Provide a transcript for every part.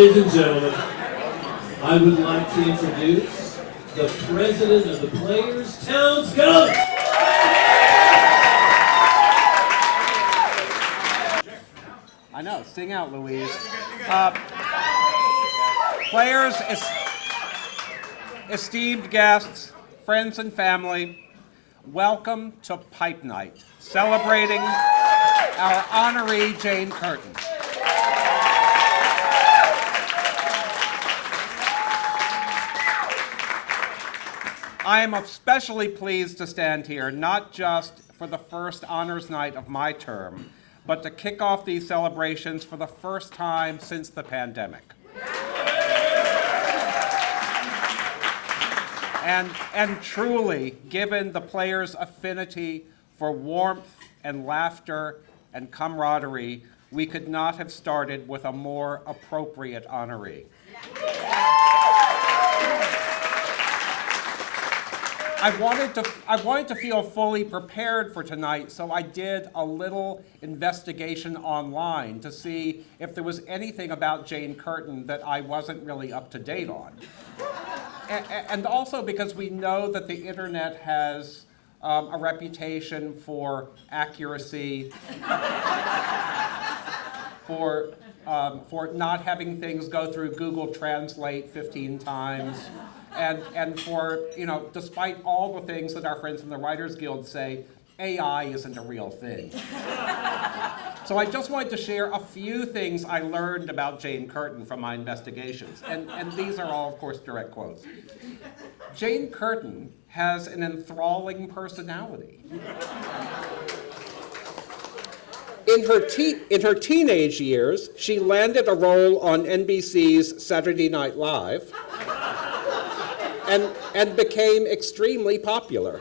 Ladies and gentlemen, I would like to introduce the president of the Players Town Scouts. I know, sing out, Louise. Players, esteemed guests, friends and family, welcome to Pipe Night, celebrating our honoree, Jane Curtin. I am especially pleased to stand here, not just for the first honors night of my term, but to kick off these celebrations for the first time since the pandemic. And truly, given the players' affinity for warmth and laughter and camaraderie, we could not have started with a more appropriate honoree. I wanted to feel fully prepared for tonight, so I did a little investigation online to see if there was anything about Jane Curtin that I wasn't really up to date on. And also because we know that the internet has a reputation for accuracy, for not having things go through Google Translate 15 times. And for, despite all the things that our friends from the Writers Guild say, AI isn't a real thing. So I just wanted to share a few things I learned about Jane Curtin from my investigations. And these are all, of course, direct quotes. Jane Curtin has an enthralling personality. In her teenage years, she landed a role on NBC's Saturday Night Live, and became extremely popular.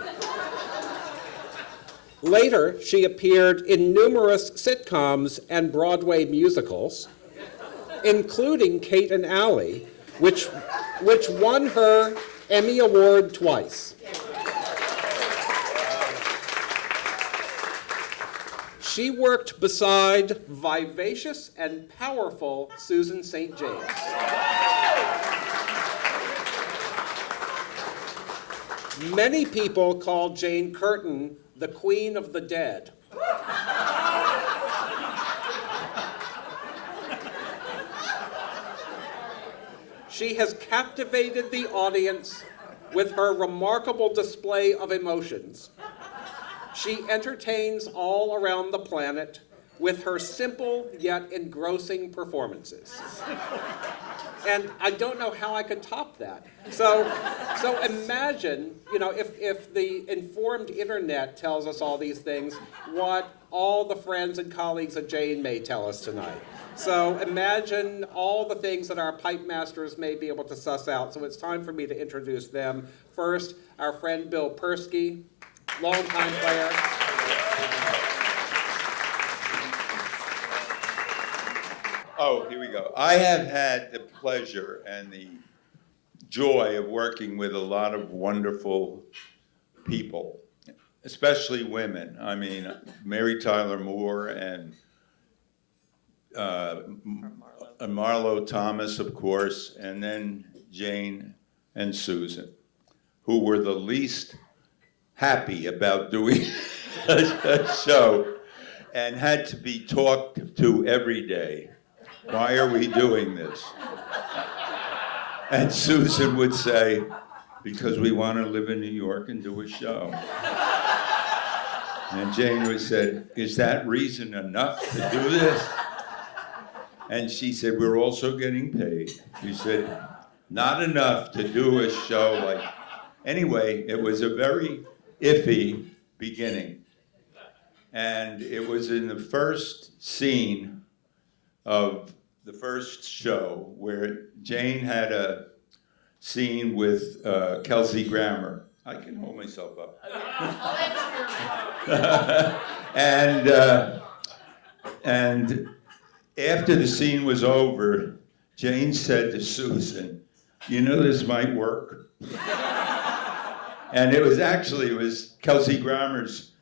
Later, she appeared in numerous sitcoms and Broadway musicals, including Kate and Ally, which won her Emmy Award twice. She worked beside vivacious and powerful Susan St. James. Many people call Jane Curtin the Queen of the Dead. She has captivated the audience with her remarkable display of emotions. She entertains all around the planet with her simple yet engrossing performances. And I don't know how I could top that. So imagine, if the informed internet tells us all these things, what all the friends and colleagues of Jane may tell us tonight. So imagine all the things that our pipe masters may be able to suss out. So it's time for me to introduce them. First, our friend Bill Persky, longtime player. Oh, here we go. I have had the pleasure and the joy of working with a lot of wonderful people, especially women. I mean, Mary Tyler Moore and Marlo Thomas, of course, and then Jane and Susan, who were the least happy about doing a show and had to be talked to every day. Why are we doing this? And Susan would say, because we want to live in New York and do a show. And Jane would say, is that reason enough to do this? And she said, we're also getting paid. She said, not enough to do a show like... Anyway, it was a very iffy beginning. And it was in the first scene of the first show where Jane had a scene with Kelsey Grammer. I can hold myself up. And after the scene was over, Jane said to Susan, this might work. And it was Kelsey Grammer's,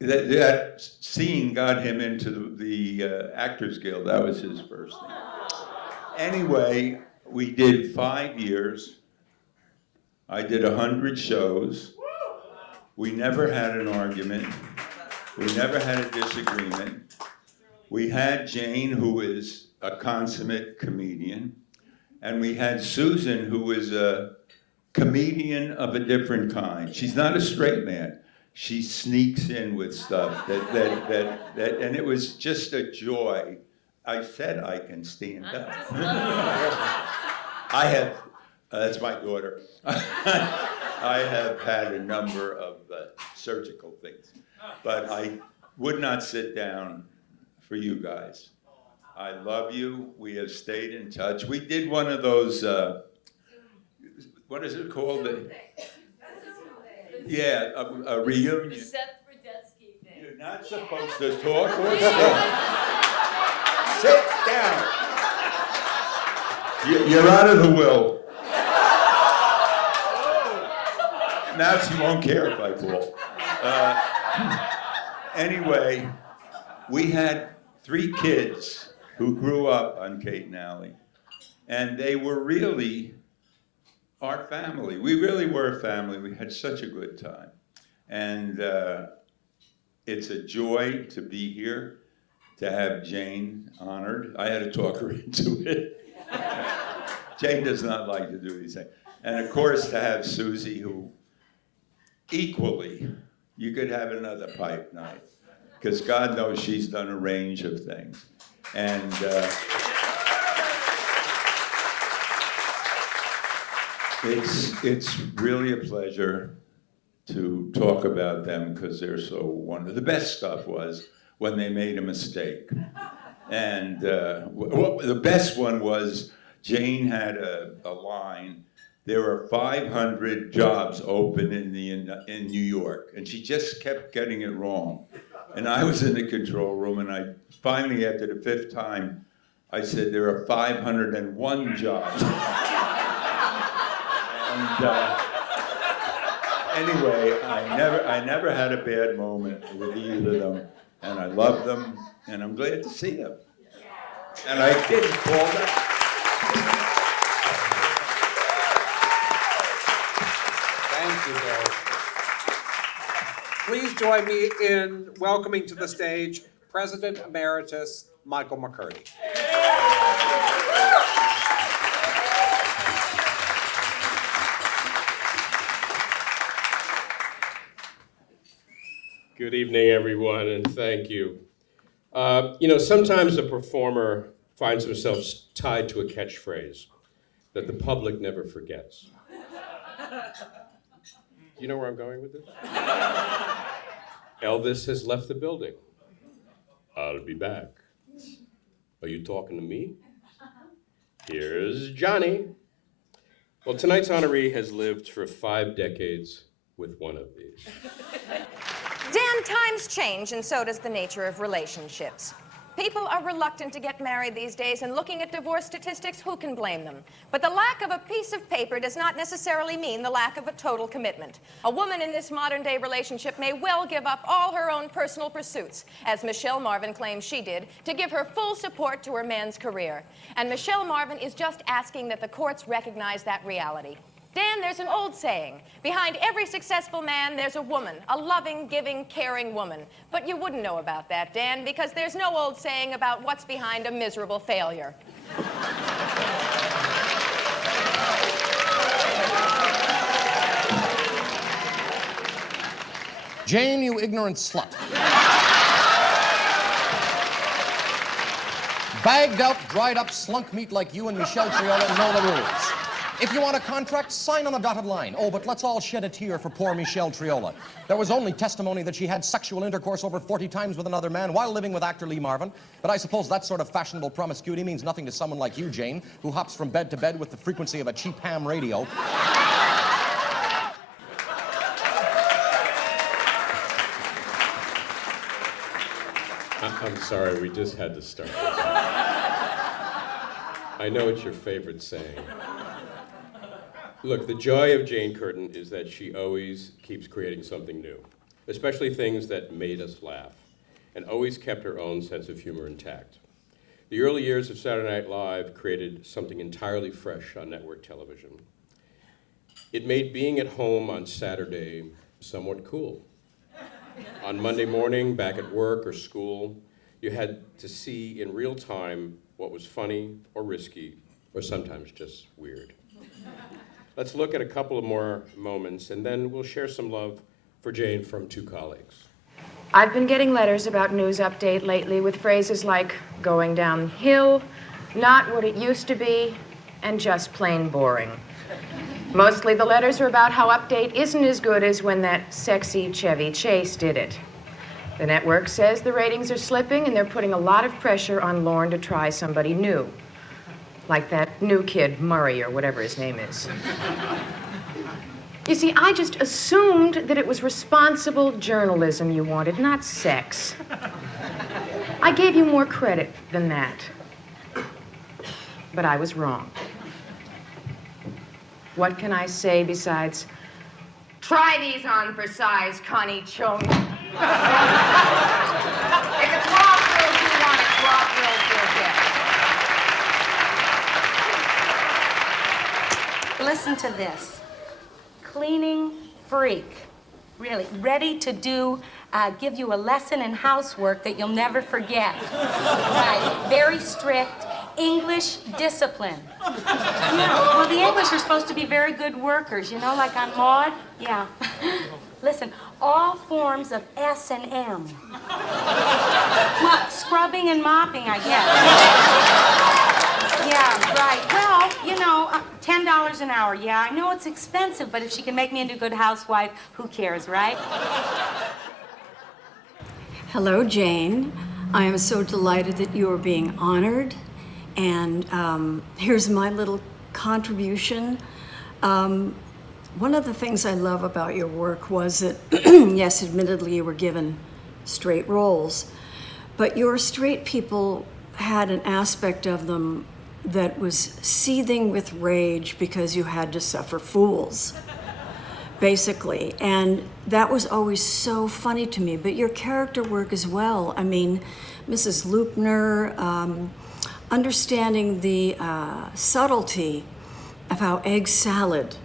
that scene got him into the Actors Guild. That was his first thing. Anyway, we did 5 years. I did 100 shows. We never had an argument. We never had a disagreement. We had Jane, who is a consummate comedian, and we had Susan, who is a comedian of a different kind. She's not a straight man. She sneaks in with stuff that and it was just a joy. I said I can stand up. I have, that's my daughter. I have had a number of surgical things, but I would not sit down for you guys. I love you. We have stayed in touch. We did one of those, what is it called? Yeah, a reunion. The Seth Brodetsky thing. You're not supposed to talk or sit down. You're out of the will. Now she won't care if I fall. Anyway, we had 3 kids who grew up on Caton Alley, and they were really our family. We really were a family. We had such a good time. And it's a joy to be here, to have Jane honored. I had to talk her into it. Jane does not like to do these things. And of course, to have Susie, who equally, you could have another pipe night, because God knows she's done a range of things. And it's really a pleasure to talk about them, because they're so wonderful. The best stuff was when they made a mistake. And the best one was Jane had a line. There are 500 jobs open in New York, and she just kept getting it wrong. And I was in the control room, and I finally, after the 5th time, I said there are 501 jobs. And anyway, I never had a bad moment with either of them, and I love them, and I'm glad to see them. And I didn't call that. Thank you, Bill. Please join me in welcoming to the stage President Emeritus Michael McCurdy. Good evening, everyone, and thank you. Sometimes a performer finds themselves tied to a catchphrase that the public never forgets. Do you know where I'm going with this? Elvis has left the building. I'll be back. Are you talking to me? Here's Johnny. Well, tonight's honoree has lived for 5 decades with one of these. Dan, times change, and so does the nature of relationships. People are reluctant to get married these days, and looking at divorce statistics, who can blame them? But the lack of a piece of paper does not necessarily mean the lack of a total commitment. A woman in this modern-day relationship may well give up all her own personal pursuits, as Michelle Marvin claims she did, to give her full support to her man's career. And Michelle Marvin is just asking that the courts recognize that reality. Dan, there's an old saying, behind every successful man, there's a woman, a loving, giving, caring woman. But you wouldn't know about that, Dan, because there's no old saying about what's behind a miserable failure. Jane, you ignorant slut. Bagged out, dried up, slunk meat like you and Michelle Triola know the rules. If you want a contract, sign on the dotted line. Oh, but let's all shed a tear for poor Michelle Triola. There was only testimony that she had sexual intercourse over 40 times with another man while living with actor Lee Marvin. But I suppose that sort of fashionable promiscuity means nothing to someone like you, Jane, who hops from bed to bed with the frequency of a cheap ham radio. I'm sorry, we just had to start. I know it's your favorite saying. Look, the joy of Jane Curtin is that she always keeps creating something new, especially things that made us laugh, and always kept her own sense of humor intact. The early years of Saturday Night Live created something entirely fresh on network television. It made being at home on Saturday somewhat cool. On Monday morning, back at work or school, you had to see in real time what was funny or risky, or sometimes just weird. Let's look at a couple of more moments, and then we'll share some love for Jane from two colleagues. I've been getting letters about News Update lately with phrases like going downhill, not what it used to be, and just plain boring. Mostly the letters are about how Update isn't as good as when that sexy Chevy Chase did it. The network says the ratings are slipping and they're putting a lot of pressure on Lorne to try somebody new. Like that new kid, Murray, or whatever his name is. You see, I just assumed that it was responsible journalism you wanted, not sex. I gave you more credit than that. But I was wrong. What can I say besides, try these on for size, Connie Chung. If it's raw thrills you want, it's raw thrills you'll get. Listen to this. Cleaning freak. Really, ready to give you a lesson in housework that you'll never forget. Right, very strict. English discipline. Yeah, well, the English are supposed to be very good workers, you know, like on Maud. Yeah. Listen, all forms of S&M. Well, scrubbing and mopping, I guess. Yeah, right. Well, you know, $10 an hour. Yeah, I know it's expensive, but if she can make me into a good housewife, who cares, right? Hello, Jane. I am so delighted that you are being honored. And here's my little contribution. One of the things I love about your work was that, yes, admittedly, you were given straight roles, but your straight people had an aspect of them that was seething with rage because you had to suffer fools, basically. And that was always so funny to me, but your character work as well. I mean, Mrs. Loopner, understanding the subtlety of how egg salad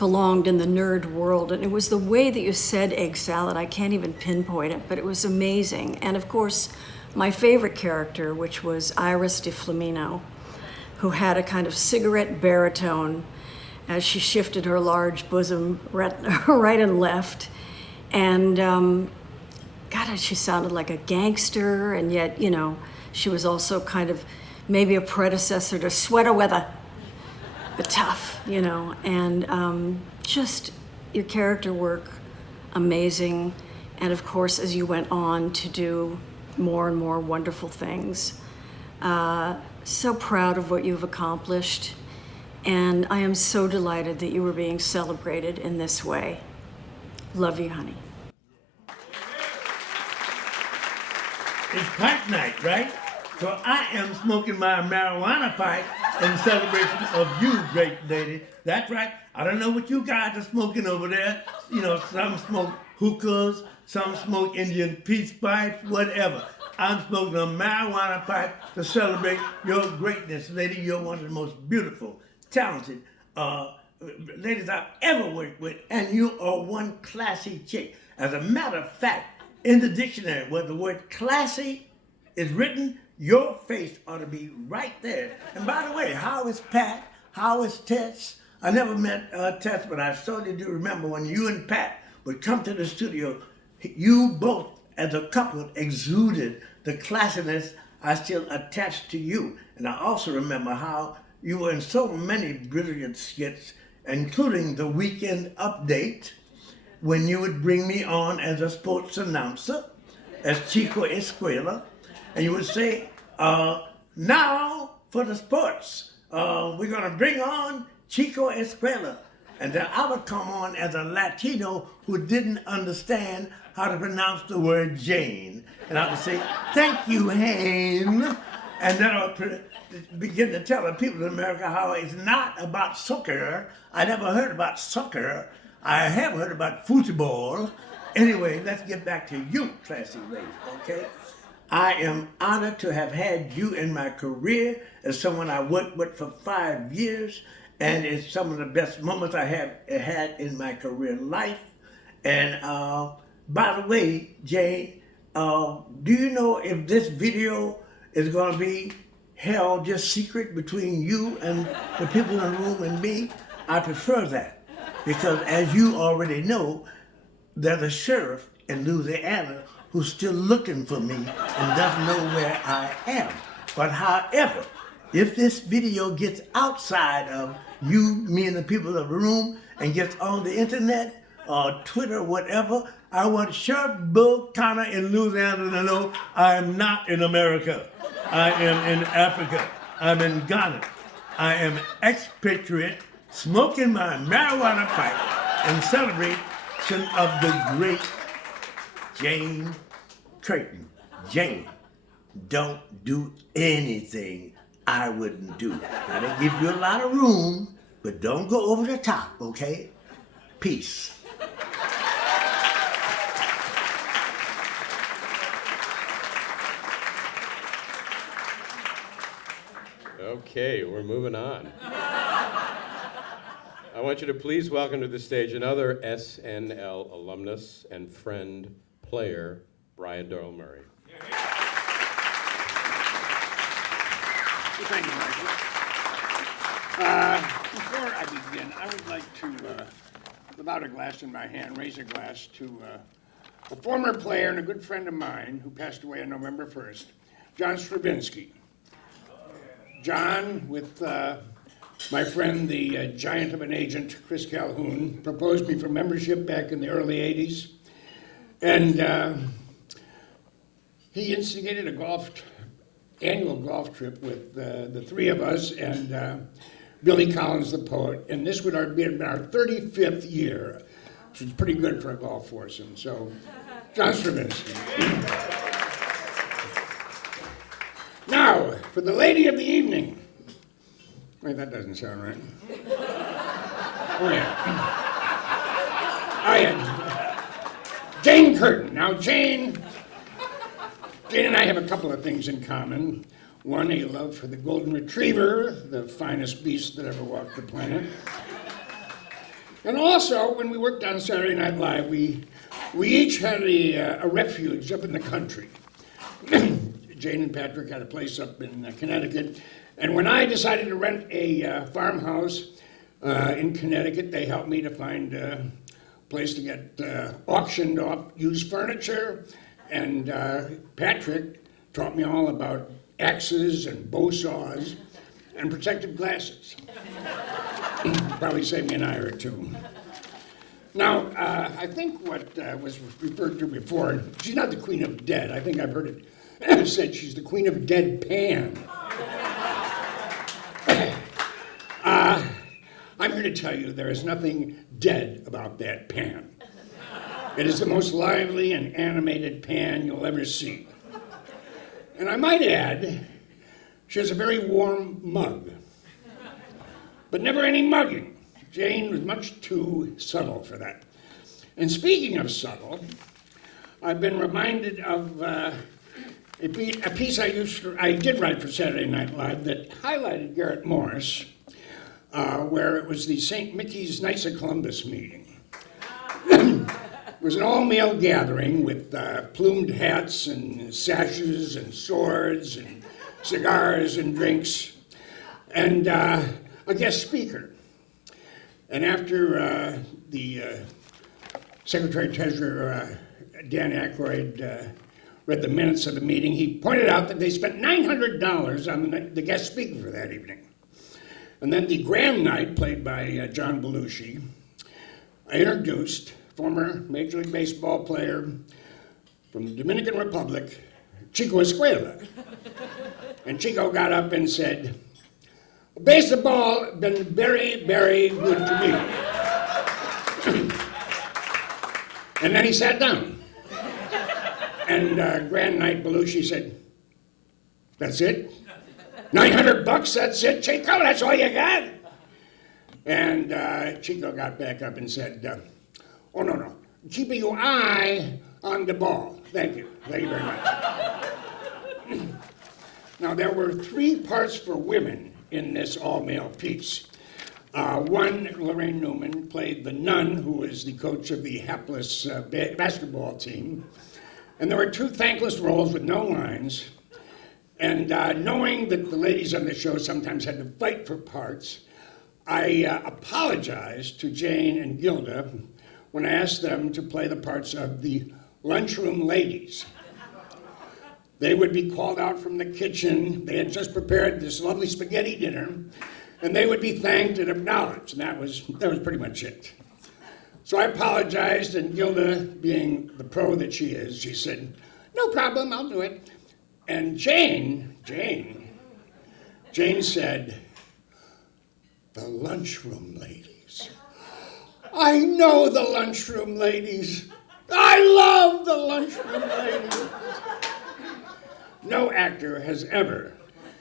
belonged in the nerd world. And it was the way that you said egg salad, I can't even pinpoint it, but it was amazing. And of course, my favorite character, which was Iris de Flamino, who had a kind of cigarette baritone as she shifted her large bosom right and left. And God, she sounded like a gangster, and yet, you know, she was also kind of maybe a predecessor to Sweater Weather, but tough, you know. And just your character work, amazing. And of course, as you went on to do more and more wonderful things. So proud of what you've accomplished. And I am so delighted that you were being celebrated in this way. Love you, honey. It's pipe night, right? So I am smoking my marijuana pipe in celebration of you, great lady. That's right. I don't know what you guys are smoking over there. You know, some smoke hookahs, some smoke Indian peace pipes, whatever. I'm smoking a marijuana pipe to celebrate your greatness, lady. You're one of the most beautiful, talented ladies I've ever worked with, and you are one classy chick. As a matter of fact, in the dictionary where the word classy is written, your face ought to be right there. And by the way, how is Pat? How is Tess? I never met Tess, but I certainly do remember when you and Pat would come to the studio, you both as a couple exuded the classiness I still attach to you. And I also remember how you were in so many brilliant skits, including the Weekend Update, when you would bring me on as a sports announcer, as Chico Escuela, and you would say, now for the sports, we're gonna bring on Chico Escuela. And then I would come on as a Latino who didn't understand how to pronounce the word Jane. And I would say, thank you, Hayne. And then I would begin to tell the people in America how it's not about soccer. I never heard about soccer. I have heard about football. Anyway, let's get back to you, classy lady, okay? I am honored to have had you in my career as someone I worked with for 5 years, and it's some of the best moments I have had in my career life. And by the way, Jane, do you know if this video is going to be held just secret between you and the people in the room and me? I prefer that because, as you already know, there's a sheriff in Louisiana who's still looking for me and doesn't know where I am. But however, if this video gets outside of you, me, and the people of the room and gets on the internet or Twitter, whatever, I want Sheriff Bill Connor in Louisiana to know I am not in America. I am in Africa. I'm in Ghana. I am expatriate, smoking my marijuana pipe in celebration of the great Jane Curtin. Jane, don't do anything I wouldn't do. Now, they give you a lot of room, but don't go over the top, okay? Peace. Okay, we're moving on. I want you to please welcome to the stage another SNL alumnus and friend, player, Brian Doyle Murray. Thank you, Michael. Before I begin, I would like to, without a glass in my hand, raise a glass to a former player and a good friend of mine who passed away on November 1st, John Stravinsky. John, with my friend, the giant of an agent, Chris Calhoun, proposed me for membership back in the early 80s. And he instigated a annual golf trip with the three of us and Billy Collins, the poet. And this would be our 35th year, which is pretty good for a golf foursome. So, John Stravinsky. Now, for the lady of the evening. Wait, that doesn't sound right. Oh, yeah. Oh, yeah. Jane Curtin. Now, Jane and I have a couple of things in common. One, a love for the golden retriever, the finest beast that ever walked the planet. And also, when we worked on Saturday Night Live, we each had a refuge up in the country. Jane and Patrick had a place up in Connecticut. And when I decided to rent a farmhouse in Connecticut, they helped me to find a place to get auctioned off used furniture. And Patrick taught me all about axes and bow saws and protective glasses. Probably saved me an eye or two. Now, I think what was referred to before, she's not the queen of dead. I think I've heard it said she's the queen of deadpan. I'm here to tell you there is nothing dead about that pan. It is the most lively and animated pan you'll ever see. And I might add, she has a very warm mug. But never any mugging. Jane was much too subtle for that. And speaking of subtle, I've been reminded of a piece I did write for Saturday Night Live that highlighted Garrett Morris, where it was the St. Mickey's Knights of Columbus meeting. It was an all-male gathering with plumed hats and sashes and swords and cigars and drinks, and a guest speaker. And after the Secretary-Treasurer Dan Aykroyd read the minutes of the meeting, he pointed out that they spent $900 on the guest speaker for that evening. And then the grand knight, played by John Belushi, introduced former Major League Baseball player from the Dominican Republic, Chico Escuela. And Chico got up and said, "Baseball been very, very good to me." And then he sat down. And Grand Knight Belushi said, "That's it? $900, that's it, Chico? That's all you got?" And Chico got back up and said, "Oh, no. Keeping your eye on the ball. Thank you. Thank you very much." Now, there were 3 parts for women in this all-male piece. One, Lorraine Newman, played the nun, who was the coach of the hapless basketball team. And there were 2 thankless roles with no lines. And knowing that the ladies on the show sometimes had to fight for parts, I apologized to Jane and Gilda when I asked them to play the parts of the lunchroom ladies. They would be called out from the kitchen. They had just prepared this lovely spaghetti dinner, and they would be thanked and acknowledged, and that was pretty much it. So I apologized, and Gilda, being the pro that she is, she said, "No problem, I'll do it." And Jane said, "The lunchroom ladies. I know the lunchroom ladies. I love the lunchroom ladies." No actor has ever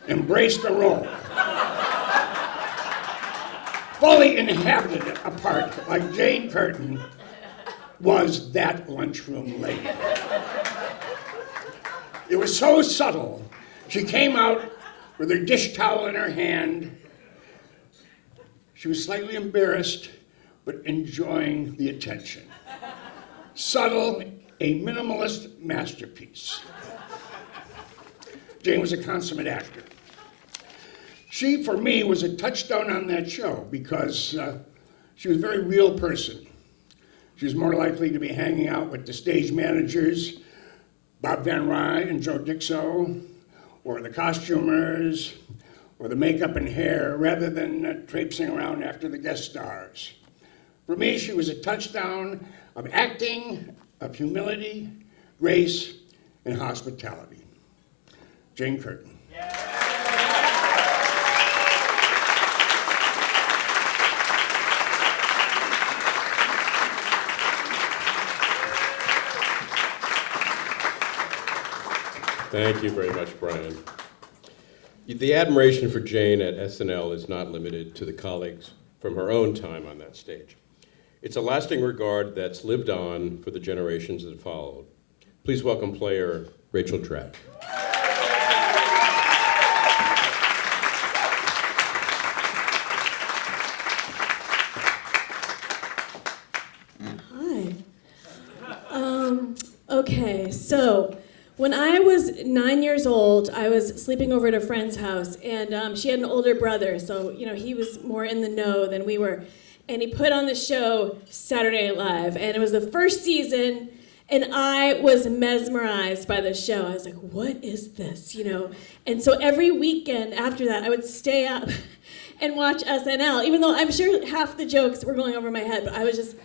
embraced a role, fully inhabited a part like Jane Curtin was that lunchroom lady. It was so subtle. She came out with her dish towel in her hand. She was slightly embarrassed, but enjoying the attention. Subtle, a minimalist masterpiece. Jane was a consummate actor. She, for me, was a touchstone on that show because she was a very real person. She was more likely to be hanging out with the stage managers, Bob Van Rye and Joe Dixon, or the costumers, or the makeup and hair, rather than traipsing around after the guest stars. For me, she was a touchdown of acting, of humility, grace, and hospitality. Jane Curtin. Thank you very much, Brian. The admiration for Jane at SNL is not limited to the colleagues from her own time on that stage. It's a lasting regard that's lived on for the generations that followed. Please welcome player Rachel Dratch. Hi. Okay, so when I was 9 years old, I was sleeping over at a friend's house, and she had an older brother, so he was more in the know than we were. And he put on the show Saturday Night Live, and it was the first season, and I was mesmerized by the show. I was like, "What is this?" And so every weekend after that, I would stay up and watch SNL, even though I'm sure half the jokes were going over my head, but I was just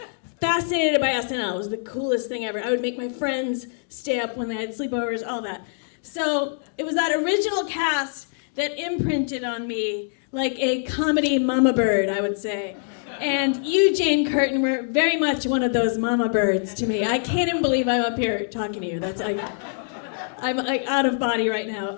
fascinated by SNL. It was the coolest thing ever. I would make my friends stay up when they had sleepovers, all that. So it was that original cast that imprinted on me like a comedy mama bird, I would say. And you, Jane Curtin, were very much one of those mama birds to me. I can't even believe I'm up here talking to you. I'm like out of body right now.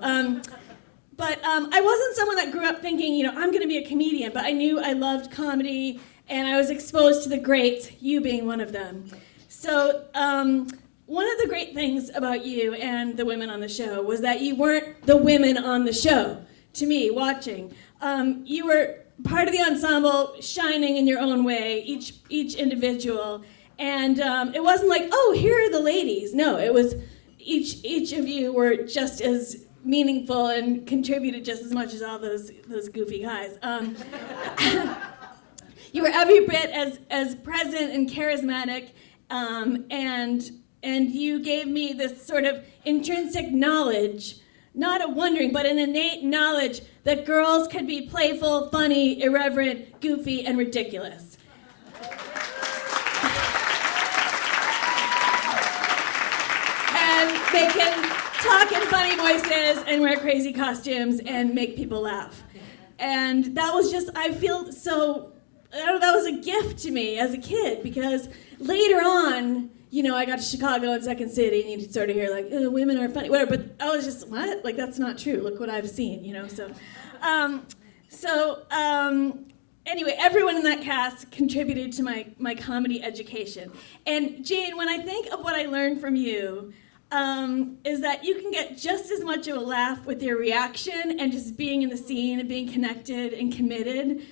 But I wasn't someone that grew up thinking, I'm going to be a comedian, but I knew I loved comedy, and I was exposed to the greats, you being one of them. So one of the great things about you and the women on the show was that you weren't the women on the show, to me, watching. You were part of the ensemble, shining in your own way, each individual. And it wasn't like, oh, here are the ladies. No, it was each of you were just as meaningful and contributed just as much as all those goofy guys. You were every bit as present and charismatic, and you gave me this sort of intrinsic knowledge, not a wondering, but an innate knowledge that girls can be playful, funny, irreverent, goofy, and ridiculous. And they can talk in funny voices and wear crazy costumes and make people laugh. And that was just, I feel so, that was a gift to me as a kid, because later on, I got to Chicago and Second City, and you sort of hear like, oh, women are funny, whatever. But I was just, what? Like, that's not true. Look what I've seen, Anyway, everyone in that cast contributed to my comedy education. And Jane, when I think of what I learned from you, is that you can get just as much of a laugh with your reaction and just being in the scene and being connected and committed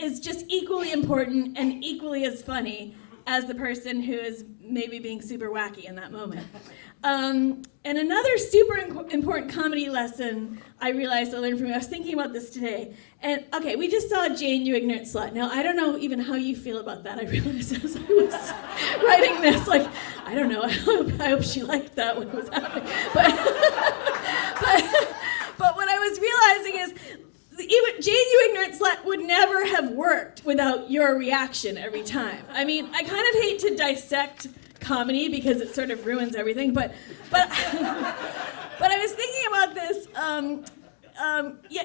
is just equally important and equally as funny as the person who is maybe being super wacky in that moment. And another super important comedy lesson I realized I learned from you, I was thinking about this today. And okay, we just saw Jane, You Ignorant Slut. Now, I don't know even how you feel about that. I realized as I was writing this, like, I don't know, I hope she liked that when it was happening. But what I was realizing is, even Jane, You Ignorant Slut would never have worked without your reaction every time. I mean, I kind of hate to dissect comedy because it sort of ruins everything, but I was thinking about this.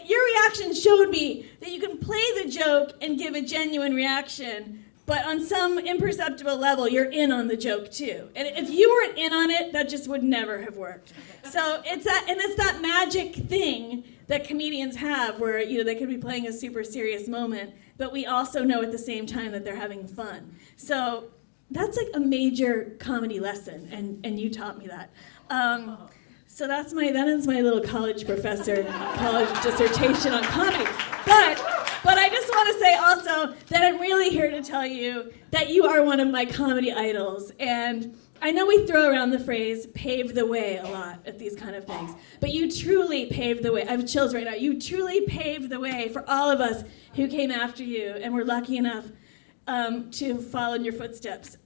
Your reaction showed me that you can play the joke and give a genuine reaction, but on some imperceptible level, you're in on the joke too. And if you weren't in on it, that just would never have worked. So it's that magic thing that comedians have where, you know, they could be playing a super serious moment, but we also know at the same time that they're having fun. So that's like a major comedy lesson, and you taught me that. So that is my little college professor, college dissertation on comedy. But I just want to say also that I'm really here to tell you that you are one of my comedy idols. And I know we throw around the phrase pave the way a lot at these kind of things, but you truly paved the way. I have chills right now. You truly paved the way for all of us who came after you and were lucky enough to follow in your footsteps.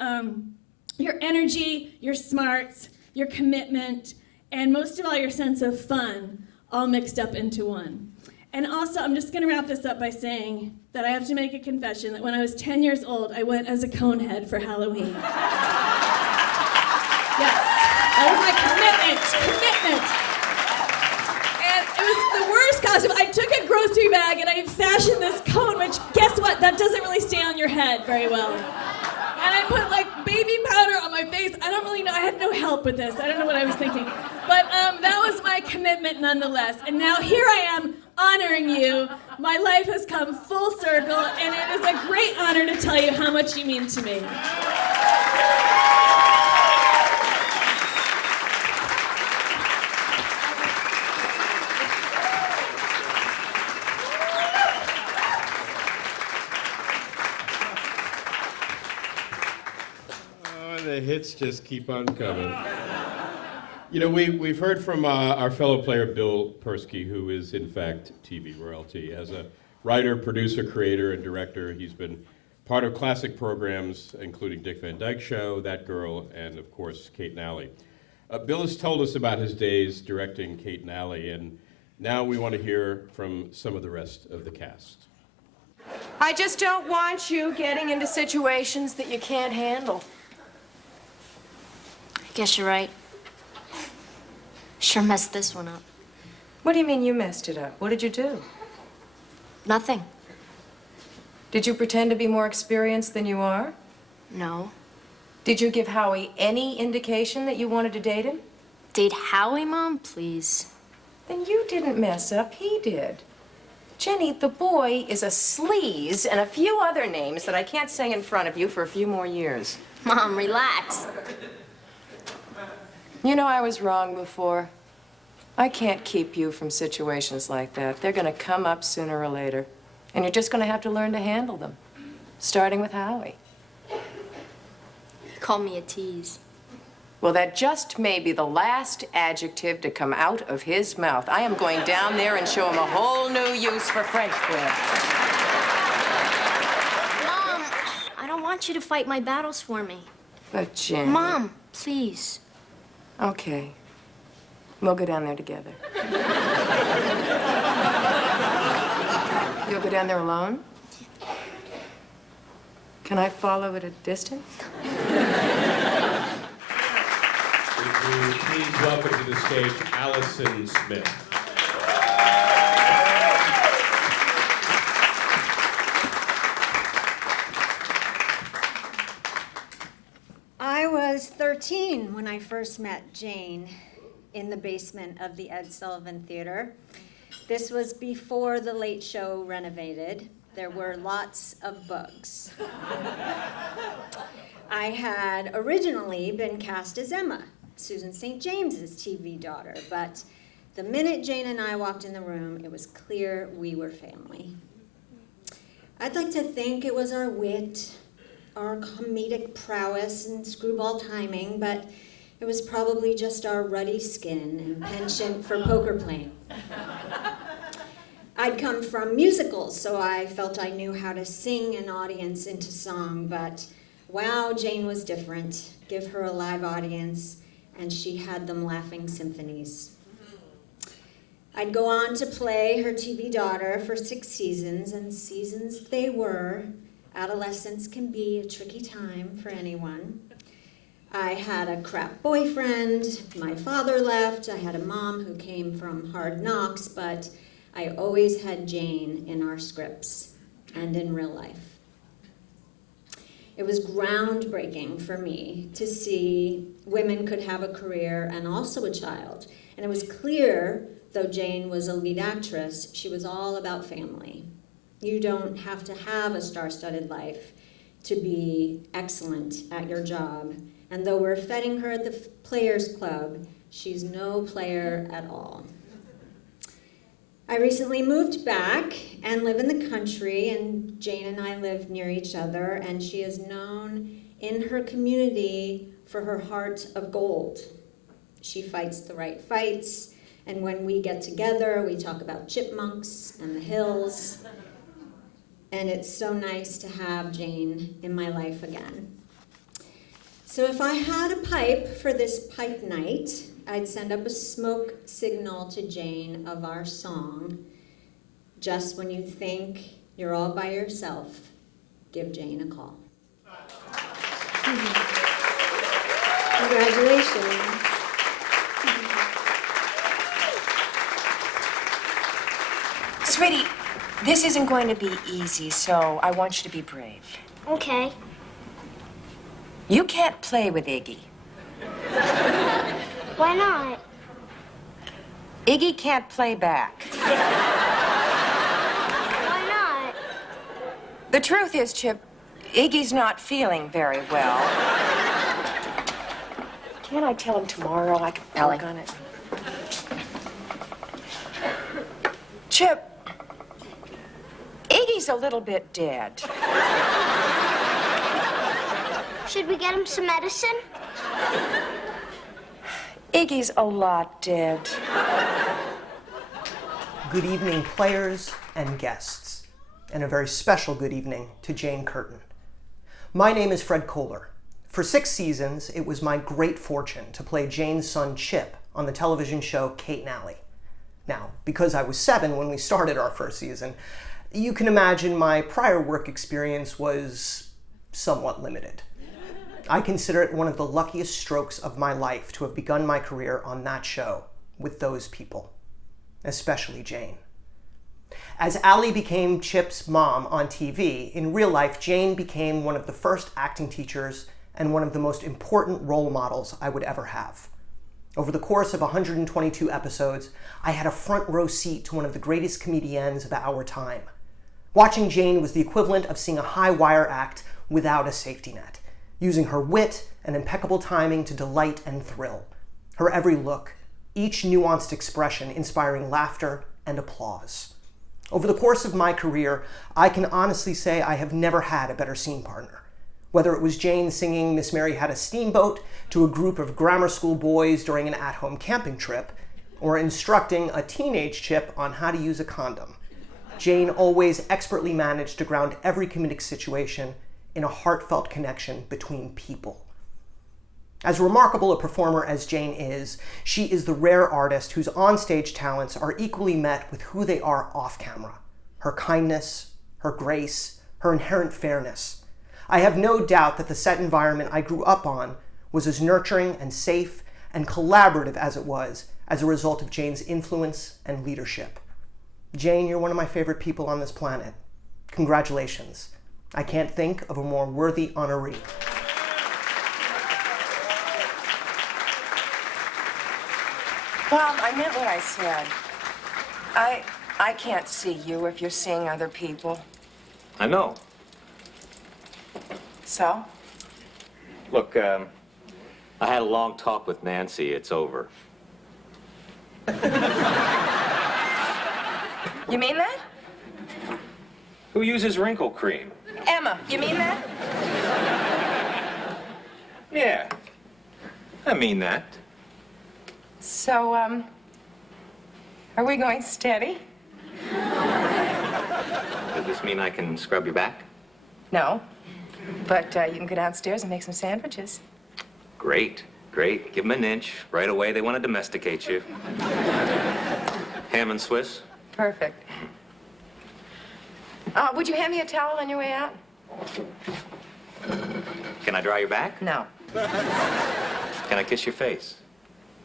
Your energy, your smarts, your commitment, and most of all, your sense of fun, all mixed up into one. And also, I'm just gonna wrap this up by saying that I have to make a confession that when I was 10 years old, I went as a conehead for Halloween. Yes, that was my commitment. And it was the worst costume. I took a grocery bag and I fashioned this cone, which, guess what? That doesn't really stay on your head very well. And I put like baby powder on my face. I don't really know, I had no help with this. I don't know what I was thinking. But that was my commitment nonetheless. And now here I am honoring you. My life has come full circle, and it is a great honor to tell you how much you mean to me. The hits just keep on coming. You know, we've heard from our fellow player Bill Persky, who is in fact TV royalty. As a writer, producer, creator, and director, he's been part of classic programs, including Dick Van Dyke Show, That Girl, and of course, Kate and Allie. Bill has told us about his days directing Kate and Allie, and now we want to hear from some of the rest of the cast. I just don't want you getting into situations that you can't handle. Guess you're right. Sure messed this one up. What do you mean you messed it up? What did you do? Nothing. Did you pretend to be more experienced than you are? No. Did you give Howie any indication that you wanted to date him? Date Howie, Mom? Please. Then you didn't mess up, he did. Jenny, the boy is a sleaze and a few other names that I can't say in front of you for a few more years. Mom, relax. You know, I was wrong before. I can't keep you from situations like that. They're gonna come up sooner or later. And you're just gonna have to learn to handle them. Starting with Howie. You call me a tease. Well, that just may be the last adjective to come out of his mouth. I am going down there and show him a whole new use for French bread. Mom, I don't want you to fight my battles for me. But Jenny... Mom, please. Okay. We'll go down there together. You'll go down there alone? Can I follow at a distance? Please welcome to the stage Allison Smith. I was 13 when I first met Jane in the basement of the Ed Sullivan Theater. This was before the Late Show renovated. There were lots of bugs. I had originally been cast as Emma, Susan St. James's TV daughter, but the minute Jane and I walked in the room, it was clear we were family. I'd like to think it was our wit, our comedic prowess, and screwball timing, but it was probably just our ruddy skin and penchant for poker playing. I'd come from musicals, so I felt I knew how to sing an audience into song, but wow, Jane was different. Give her a live audience, and she had them laughing symphonies. I'd go on to play her TV daughter for 6 seasons, and seasons they were. Adolescence can be a tricky time for anyone. I had a crap boyfriend, my father left, I had a mom who came from hard knocks, but I always had Jane in our scripts and in real life. It was groundbreaking for me to see women could have a career and also a child. And it was clear, though Jane was a lead actress, she was all about family. You don't have to have a star-studded life to be excellent at your job. And though we're feting her at the Players Club, she's no player at all. I recently moved back and live in the country, and Jane and I live near each other, and she is known in her community for her heart of gold. She fights the right fights, and when we get together, we talk about chipmunks and the hills, and it's so nice to have Jane in my life again. So if I had a pipe for this pipe night, I'd send up a smoke signal to Jane of our song. Just when you think you're all by yourself, give Jane a call. Congratulations. Sweetie, this isn't going to be easy, so I want you to be brave. Okay. You can't play with Iggy. Why not? Iggy can't play back. Why not? The truth is, Chip, Iggy's not feeling very well. Can't I tell him tomorrow? I can work on it. Chip, Iggy's a little bit dead. Should we get him some medicine? Iggy's a lot dead. Good evening, players and guests, and a very special good evening to Jane Curtin. My name is Fred Kohler. For 6 seasons, it was my great fortune to play Jane's son Chip on the television show Kate and Allie. Now, because I was 7 when we started our first season, you can imagine my prior work experience was somewhat limited. I consider it one of the luckiest strokes of my life to have begun my career on that show with those people, especially Jane. As Allie became Chip's mom on TV, in real life, Jane became one of the first acting teachers and one of the most important role models I would ever have. Over the course of 122 episodes, I had a front row seat to one of the greatest comedians of our time. Watching Jane was the equivalent of seeing a high-wire act without a safety net, using her wit and impeccable timing to delight and thrill. Her every look, each nuanced expression inspiring laughter and applause. Over the course of my career, I can honestly say I have never had a better scene partner. Whether it was Jane singing Miss Mary Had a Steamboat to a group of grammar school boys during an at-home camping trip, or instructing a teenage Chip on how to use a condom, Jane always expertly managed to ground every comedic situation in a heartfelt connection between people. As remarkable a performer as Jane is, she is the rare artist whose onstage talents are equally met with who they are off camera. Her kindness, her grace, her inherent fairness. I have no doubt that the set environment I grew up on was as nurturing and safe and collaborative as it was as a result of Jane's influence and leadership. Jane, you're one of my favorite people on this planet. Congratulations. I can't think of a more worthy honoree. Well, I meant what I said. I can't see you if you're seeing other people. I know. So? Look, I had a long talk with Nancy. It's over. You mean that? Who uses wrinkle cream? Emma, you mean that? Yeah, I mean that. So, are we going steady? Does this mean I can scrub your back? No. But you can go downstairs and make some sandwiches. Great, great. Give them an inch. Right away, they want to domesticate you. Ham and Swiss? Perfect. Would you hand me a towel on your way out? Can I dry your back? No. Can I kiss your face?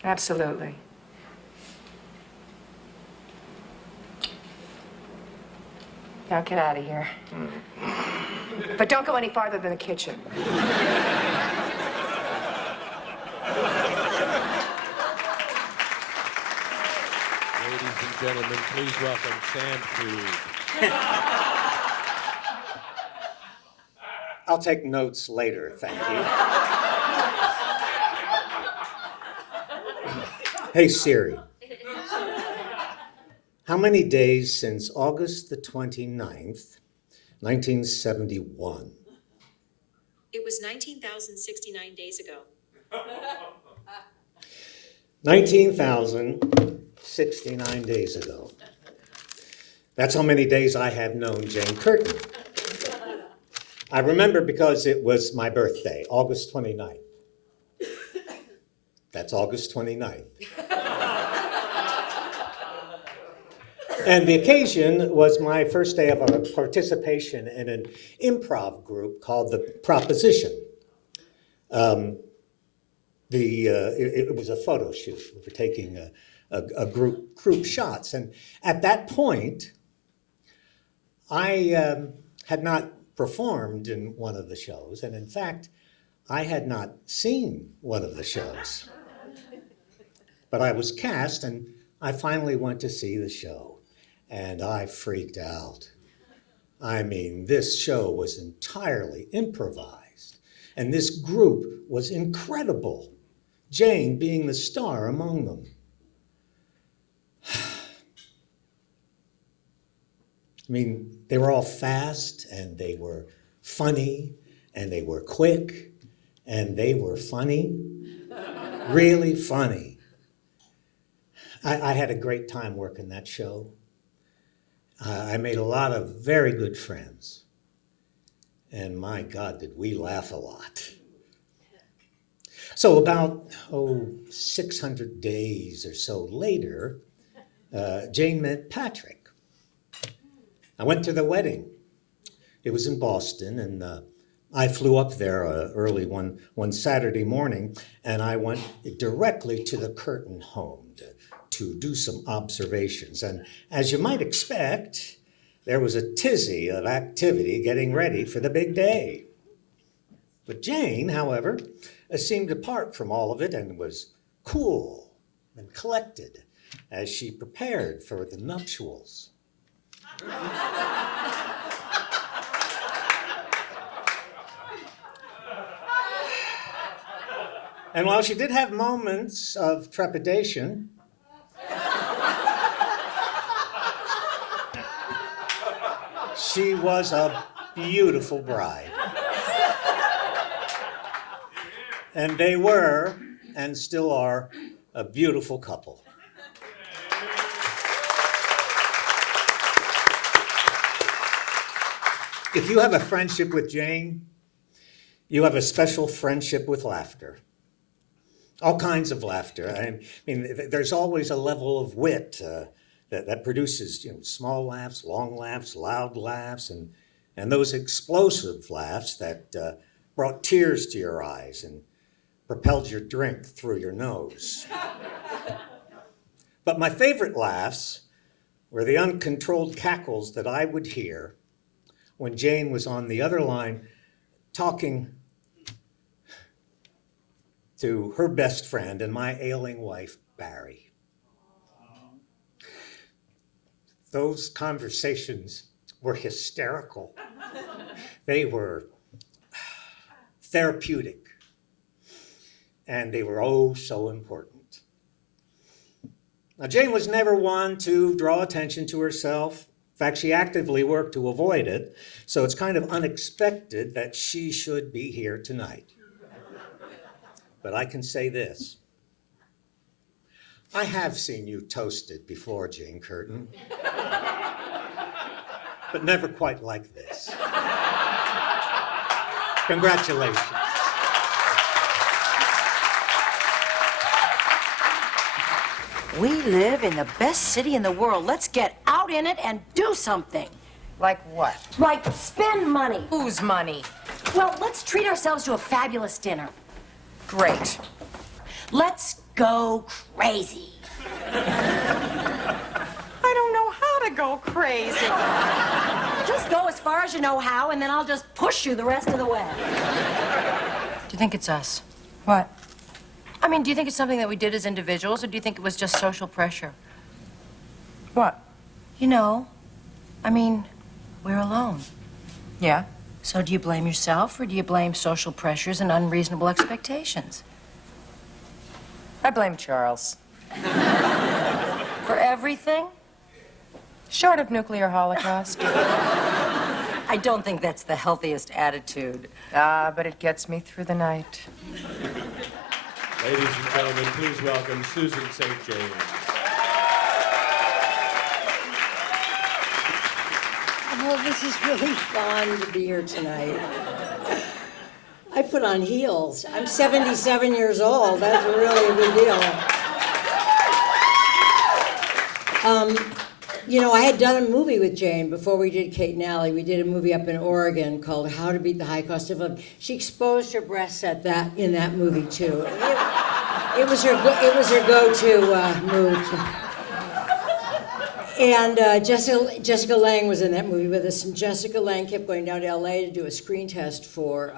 Absolutely. Now get out of here. But don't go any farther than the kitchen. Ladies and gentlemen, please welcome Sam Food. I'll take notes later, thank you. Hey Siri, how many days since August the 29th, 1971? It was 19,069 days ago. 19,069 days ago. That's how many days I have known Jane Curtin. I remember because it was my birthday, August 29th. That's August 29th. And the occasion was my first day of a participation in an improv group called The Proposition. It was a photo shoot. We were taking a group shots. And at that point, I had not performed in one of the shows. And in fact, I had not seen one of the shows. But I was cast, and I finally went to see the show. And I freaked out. I mean, this show was entirely improvised. And this group was incredible, Jane being the star among them. I mean, they were all fast, and they were funny, and they were quick, and they were funny, really funny. I had a great time working that show. I made a lot of very good friends. And my God, did we laugh a lot. So about, 600 days or so later, Jane met Patrick. I went to the wedding. It was in Boston, and I flew up there early one Saturday morning, and I went directly to the Curtin home to do some observations. And as you might expect, there was a tizzy of activity getting ready for the big day. But Jane, however, seemed apart from all of it and was cool and collected as she prepared for the nuptials. And while she did have moments of trepidation, she was a beautiful bride. And they were, and still are, a beautiful couple. If you have a friendship with Jane, you have a special friendship with laughter. All kinds of laughter. I mean, there's always a level of wit that produces, small laughs, long laughs, loud laughs, and those explosive laughs that brought tears to your eyes and propelled your drink through your nose. But my favorite laughs were the uncontrolled cackles that I would hear when Jane was on the other line talking to her best friend and my ailing wife, Barry. Those conversations were hysterical. They were therapeutic. and they were oh so important. Now, Jane was never one to draw attention to herself. In fact, she actively worked to avoid it, so it's kind of unexpected that she should be here tonight. But I can say this. I have seen you toasted before, Jane Curtin, but never quite like this. Congratulations. We live in the best city in the world. Let's get out in it and do something. Like what? Like spend money. Whose money? Well, let's treat ourselves to a fabulous dinner. Great. Let's go crazy. I don't know how to go crazy. Just go as far as you know how, and then I'll just push you the rest of the way. Do you think it's us? What? I mean, do you think it's something that we did as individuals, or do you think it was just social pressure? What? You know, I mean, we're alone. Yeah? So do you blame yourself, or do you blame social pressures and unreasonable expectations? I blame Charles. For everything? Short of nuclear holocaust. I don't think that's the healthiest attitude. Ah, but it gets me through the night. Ladies and gentlemen, please welcome Susan St. James. Oh, this is really fun to be here tonight. I put on heels. I'm 77 years old. That's really a big deal. You know, I had done a movie with Jane before we did Kate and Allie. We did a movie up in Oregon called How to Beat the High Cost of Living. She exposed her breasts in that movie too. It was her go-to move. And Jessica Lange was in that movie with us, and Jessica Lange kept going down to L.A. to do a screen test for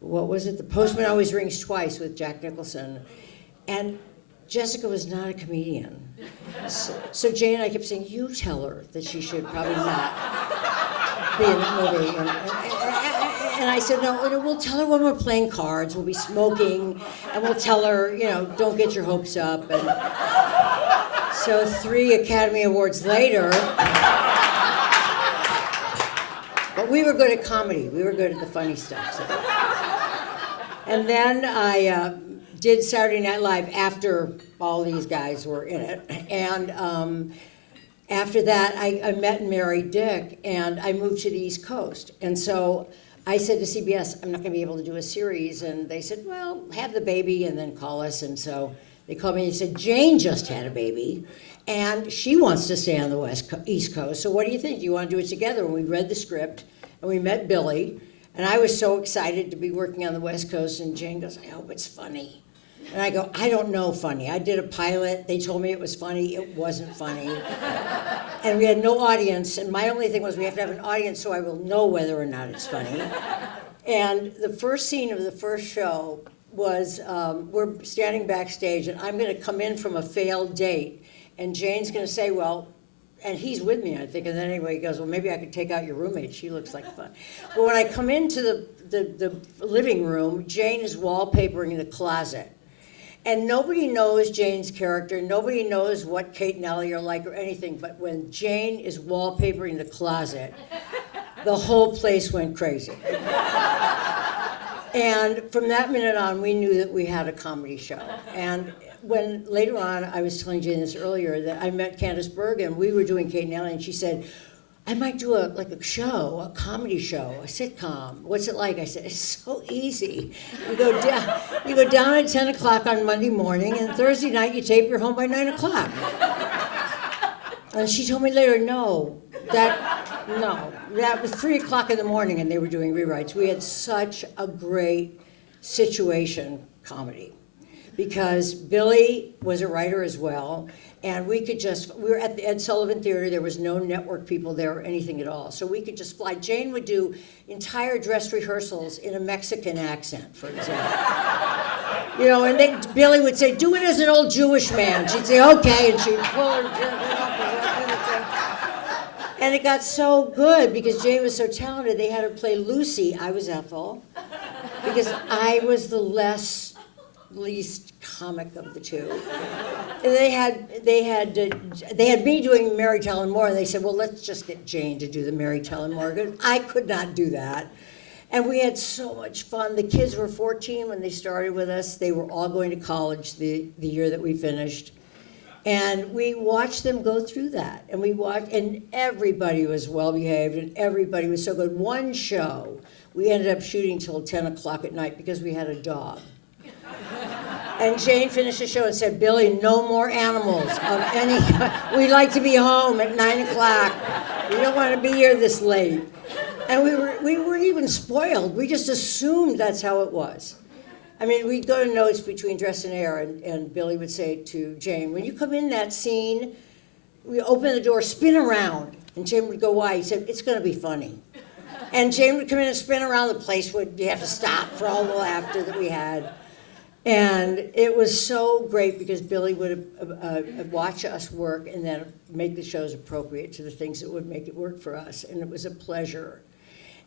what was it? The Postman Always Rings Twice with Jack Nicholson, and Jessica was not a comedian. So Jane and I kept saying, you tell her that she should probably not be in the movie. And I said, no, we'll tell her when we're playing cards, we'll be smoking, and we'll tell her, you know, don't get your hopes up. And so 3 Academy Awards later, but we were good at comedy. We were good at the funny stuff. So. And then I did Saturday Night Live after all these guys were in it. And after that, I met and married Dick, and I moved to the East Coast. And so I said to CBS, I'm not going to be able to do a series. And they said, well, have the baby and then call us. And so they called me and said, Jane just had a baby, and she wants to stay on the East Coast. So what do you think? Do you want to do it together? And we read the script, and we met Billy. And I was so excited to be working on the West Coast. And Jane goes, I hope it's funny. And I go, I don't know funny. I did a pilot. They told me it was funny. It wasn't funny. And we had no audience. And my only thing was we have to have an audience so I will know whether or not it's funny. And the first scene of the first show was we're standing backstage, and I'm going to come in from a failed date. And Jane's going to say, well, and he's with me, I think. And then anyway, he goes, well, maybe I could take out your roommate. She looks like fun. But when I come into the living room, Jane is wallpapering the closet. And nobody knows Jane's character. Nobody knows what Kate and Ellie are like or anything. But when Jane is wallpapering the closet, the whole place went crazy. And from that minute on, we knew that we had a comedy show. And when later on, I was telling Jane this earlier, that I met Candice Bergen. We were doing Kate and Ellie, and she said, I might do a show, a comedy show, a sitcom. What's it like? I said, it's so easy. You go down at 10 o'clock on Monday morning, and Thursday night you tape, you're home by 9 o'clock. And she told me later, that was 3 o'clock in the morning, and they were doing rewrites. We had such a great situation comedy, because Billy was a writer as well. And we were at the Ed Sullivan Theater. There was no network people there or anything at all. So we could just fly. Jane would do entire dress rehearsals in a Mexican accent, for example. You know, and then Billy would say, do it as an old Jewish man. She'd say, okay, and she'd pull her up. And it got so good because Jane was so talented, they had her play Lucy. I was Ethel, because I was the less least comic of the two. And they had me doing Mary Tyler Moore, and they said, well, let's just get Jane to do the Mary Tyler Moore. I could not do that. And we had so much fun. The kids were 14 when they started with us. They were all going to college the year that we finished. And we watched them go through that. And and everybody was well behaved, and everybody was so good. One show, we ended up shooting till 10 o'clock at night because we had a dog. And Jane finished the show and said, Billy, no more animals of any kind. We'd like to be home at 9 o'clock. We don't want to be here this late. And we weren't even spoiled. We just assumed that's how it was. I mean, we'd go to notes between dress and air, and Billy would say to Jane, when you come in that scene, we open the door, spin around. And Jane would go, why? He said, it's going to be funny. And Jane would come in and spin around the place. You have to stop for all the laughter that we had. And it was so great because Billy would watch us work and then make the shows appropriate to the things that would make it work for us. And it was a pleasure.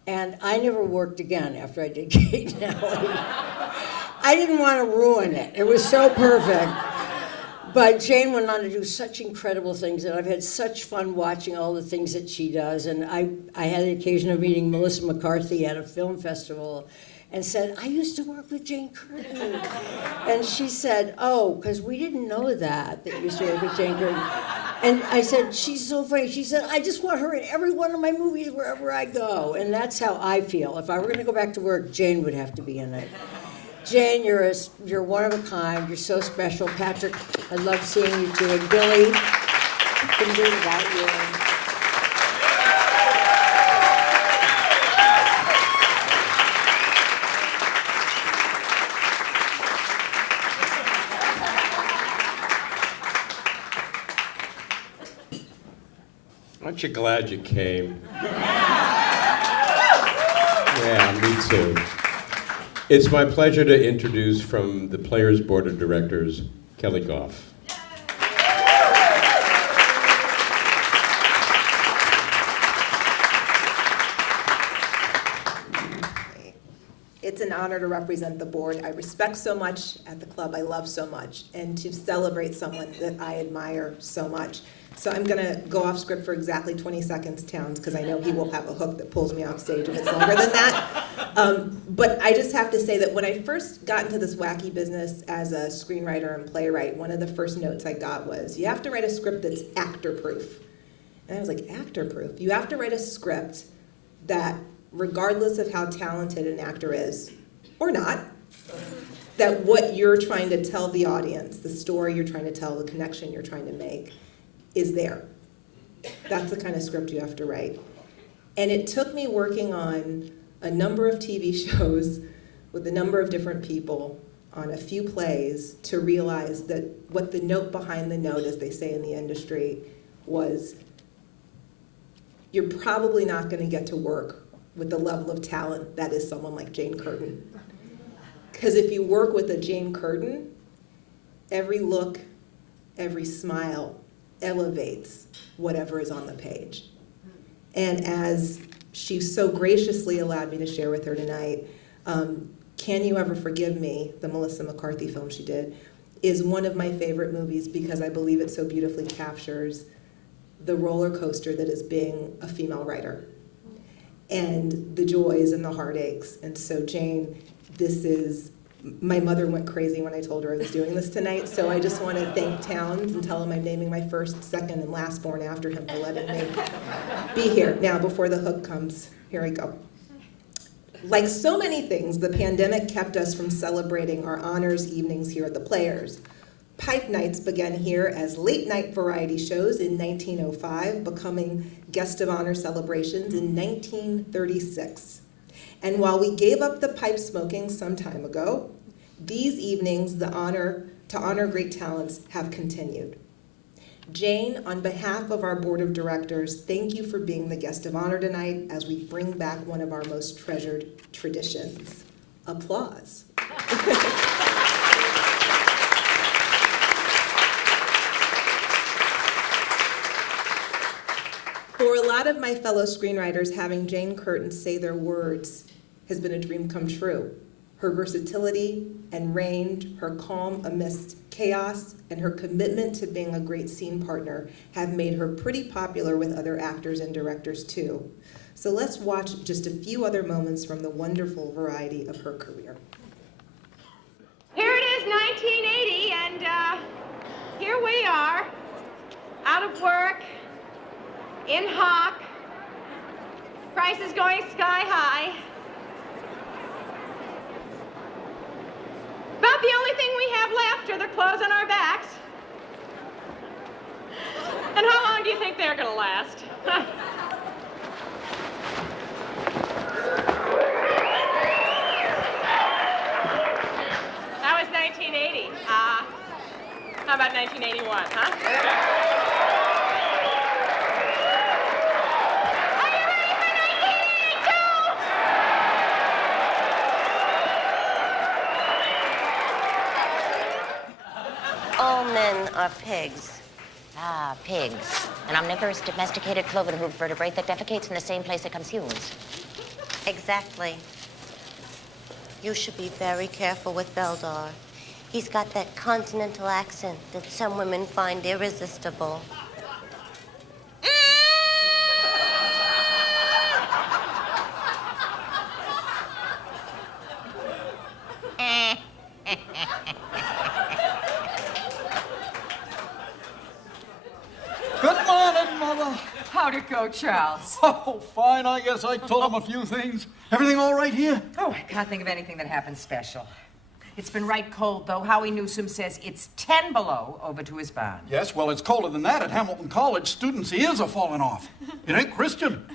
And I never worked again after I did Kate and Ellie. I didn't want to ruin it. It was so perfect. But Jane went on to do such incredible things, and I've had such fun watching all the things that she does. And I had the occasion of meeting Melissa McCarthy at a film festival and said, I used to work with Jane Curtin. And she said, oh, because we didn't know that you used to work with Jane Curtin. And I said, she's so funny. She said, I just want her in every one of my movies wherever I go. And that's how I feel. If I were going to go back to work, Jane would have to be in it. Jane, you're one of a kind. You're so special. Patrick, I love seeing you too. And Billy, couldn't do it without you. Aren't you glad you came? Yeah, me too. It's my pleasure to introduce from the Players Board of Directors, Kelly Goff. It's an honor to represent the board I respect so much at the club I love so much, and to celebrate someone that I admire so much. So I'm going to go off script for exactly 20 seconds, Towns, because I know he will have a hook that pulls me off stage if it's longer than that. But I just have to say that when I first got into this wacky business as a screenwriter and playwright, one of the first notes I got was, you have to write a script that's actor-proof. And I was like, actor-proof? You have to write a script that, regardless of how talented an actor is, or not, that what you're trying to tell the audience, the story you're trying to tell, the connection you're trying to make, is there. That's the kind of script you have to write. And it took me working on a number of TV shows with a number of different people on a few plays to realize that what the note behind the note, as they say in the industry, was you're probably not going to get to work with the level of talent that is someone like Jane Curtin. Because if you work with a Jane Curtin, every look, every smile elevates whatever is on the page. And as she so graciously allowed me to share with her tonight, Can You Ever Forgive Me, the Melissa McCarthy film she did, is one of my favorite movies because I believe it so beautifully captures the roller coaster that is being a female writer and the joys and the heartaches. And so Jane, this is, my mother went crazy when I told her I was doing this tonight, so I just want to thank Towns and tell him I'm naming my first, second, and last born after him for letting me be here. Now, before the hook comes, here I go. Like so many things, the pandemic kept us from celebrating our honors evenings here at the Players. Pipe nights began here as late-night variety shows in 1905, becoming guest of honor celebrations in 1936. And while we gave up the pipe smoking some time ago, these evenings to honor great talents have continued. Jane, on behalf of our board of directors, thank you for being the guest of honor tonight as we bring back one of our most treasured traditions. Applause. For a lot of my fellow screenwriters, having Jane Curtin say their words has been a dream come true. Her versatility and range, her calm amidst chaos, and her commitment to being a great scene partner have made her pretty popular with other actors and directors too. So let's watch just a few other moments from the wonderful variety of her career. Here it is, 1980, and here we are, out of work, in hock, prices going sky high. About the only thing we have left are the clothes on our backs. And how long do you think they're gonna last? That was 1980. How about 1981, huh? Are you ready for 1982? All men are pigs. Ah, pigs. An omnivorous domesticated cloven hoof vertebrate that defecates in the same place it consumes. Exactly. You should be very careful with Beldar. He's got that continental accent that some women find irresistible. Good morning, Mother. How'd it go, Charles? Oh, fine. I guess I told him a few things. Everything all right here? Oh, I can't think of anything that happened special. It's been right cold, though. Howie Newsom says it's 10 below over to his barn. Yes, well, it's colder than that at Hamilton College. Students' ears are falling off. It ain't Christian.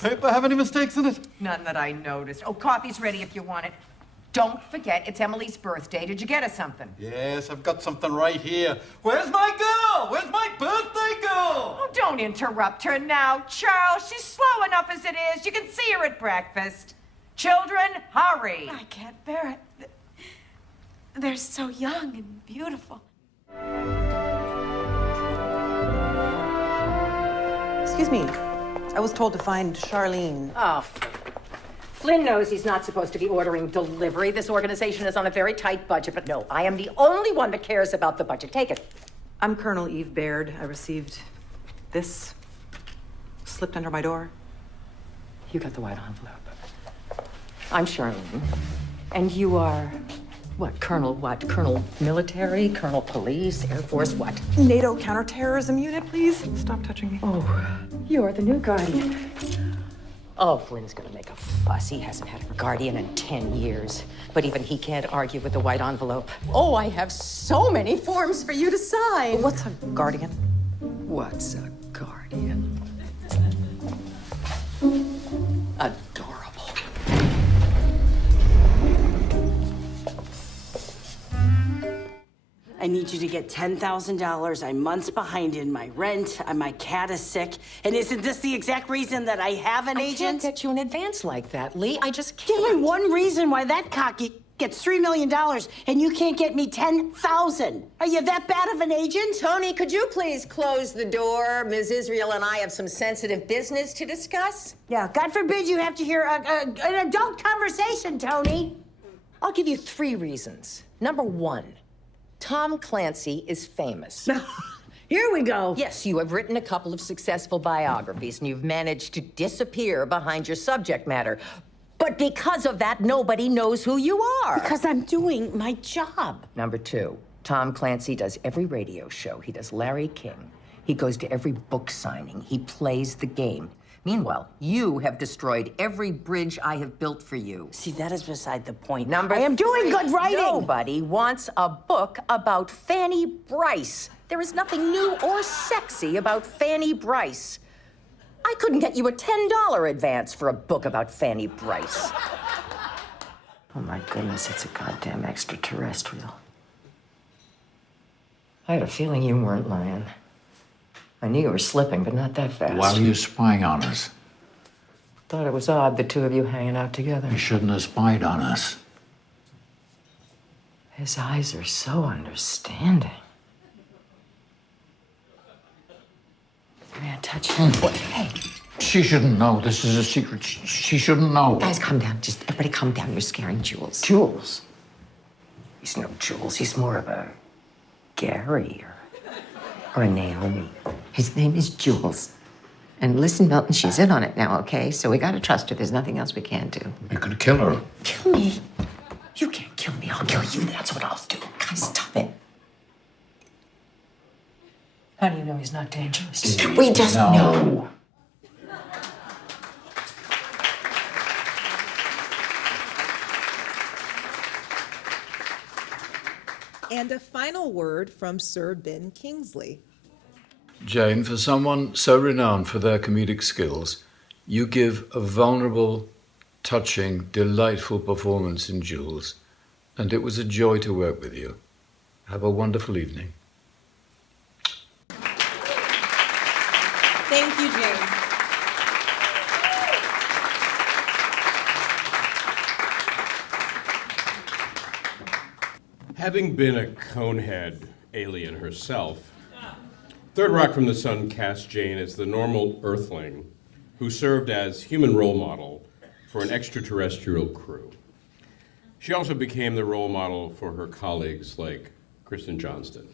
Paper have any mistakes in it? None that I noticed. Oh, coffee's ready if you want it. Don't forget, it's Emily's birthday. Did you get her something? Yes, I've got something right here. Where's my girl? Where's my birthday girl? Oh, don't interrupt her now, Charles. She's slow enough as it is. You can see her at breakfast. Children, hurry. I can't bear it. They're so young and beautiful. Excuse me. I was told to find Charlene. Oh. Flynn knows he's not supposed to be ordering delivery. This organization is on a very tight budget, but no, I am the only one that cares about the budget. Take it. I'm Colonel Eve Baird. I received this slipped under my door. You got the white envelope. I'm Charlene. And you are, what, Colonel what? Colonel military, Colonel police, Air Force, what? NATO counterterrorism unit, please. Stop touching me. Oh, you're the new guardian. Oh, Flynn's gonna make a fuss. He hasn't had a guardian in 10 years. But even he can't argue with the white envelope. Oh, I have so many forms for you to sign. What's a guardian? What's a guardian? Adorable. I need you to get $10,000. I'm months behind in my rent. My cat is sick. And isn't this the exact reason that I have an agent? I can't get you in advance like that, Lee. I just Give can't. me one reason why that cocky gets $3 million and you can't get me 10,000. Are you that bad of an agent? Tony, could you please close the door? Ms. Israel and I have some sensitive business to discuss. Yeah, God forbid you have to hear an adult conversation, Tony. I'll give you 3 reasons. Number 1, Tom Clancy is famous. Here we go. Yes, you have written a couple of successful biographies, and you've managed to disappear behind your subject matter. But because of that, nobody knows who you are. Because I'm doing my job. Number 2, Tom Clancy does every radio show. He does Larry King. He goes to every book signing. He plays the game. Meanwhile, you have destroyed every bridge I have built for you. See, that is beside the point. Number I am doing 3, good writing. Nobody wants a book about Fanny Bryce. There is nothing new or sexy about Fanny Bryce. I couldn't get you a $10 advance for a book about Fanny Bryce. Oh my goodness, it's a goddamn extraterrestrial. I had a feeling you weren't lying. I knew you were slipping, but not that fast. Why were you spying on us? Thought it was odd, the two of you hanging out together. You shouldn't have spied on us. His eyes are so understanding. Man, touch him. What? Hey, She shouldn't know. This is a secret. She shouldn't know. Guys, calm down. Just everybody calm down. You're scaring Jules. Jules? He's no Jules. He's more of a Gary or a Naomi. His name is Jules. And listen, Milton, she's in on it now, okay? So we gotta trust her. There's nothing else we can do. We could kill her. Kill me? You can't kill me. I'll kill you. That's what I'll do. Guys, stop it. How do you know he's not dangerous? We just know. And a final word from Sir Ben Kingsley. Jane, for someone so renowned for their comedic skills, you give a vulnerable, touching, delightful performance in Jules, and it was a joy to work with you. Have a wonderful evening. Thank you, Jane. Having been a conehead alien herself, Third Rock from the Sun cast Jane as the normal Earthling who served as human role model for an extraterrestrial crew. She also became the role model for her colleagues like Kristen Johnston.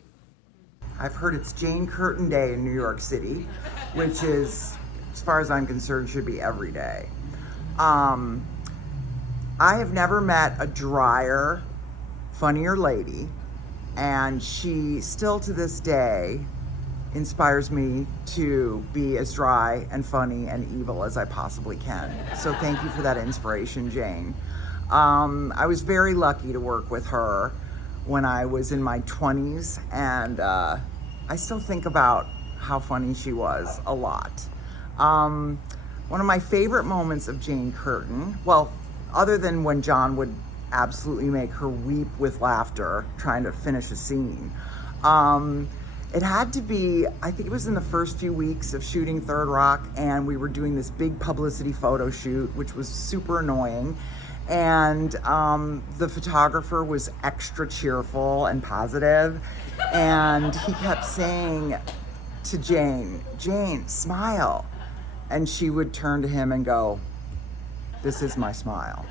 I've heard it's Jane Curtin Day in New York City, which is, as far as I'm concerned, should be every day. I have never met a drier, funnier lady, and she still to this day inspires me to be as dry and funny and evil as I possibly can. So thank you for that inspiration, Jane. I was very lucky to work with her when I was in my 20s, and I still think about how funny she was a lot. One of my favorite moments of Jane Curtin, well, other than when John would absolutely make her weep with laughter trying to finish a scene, it had to be, I think it was in the first few weeks of shooting Third Rock, and we were doing this big publicity photo shoot, which was super annoying. And the photographer was extra cheerful and positive, and he kept saying to Jane, "Jane, smile." And she would turn to him and go, "This is my smile."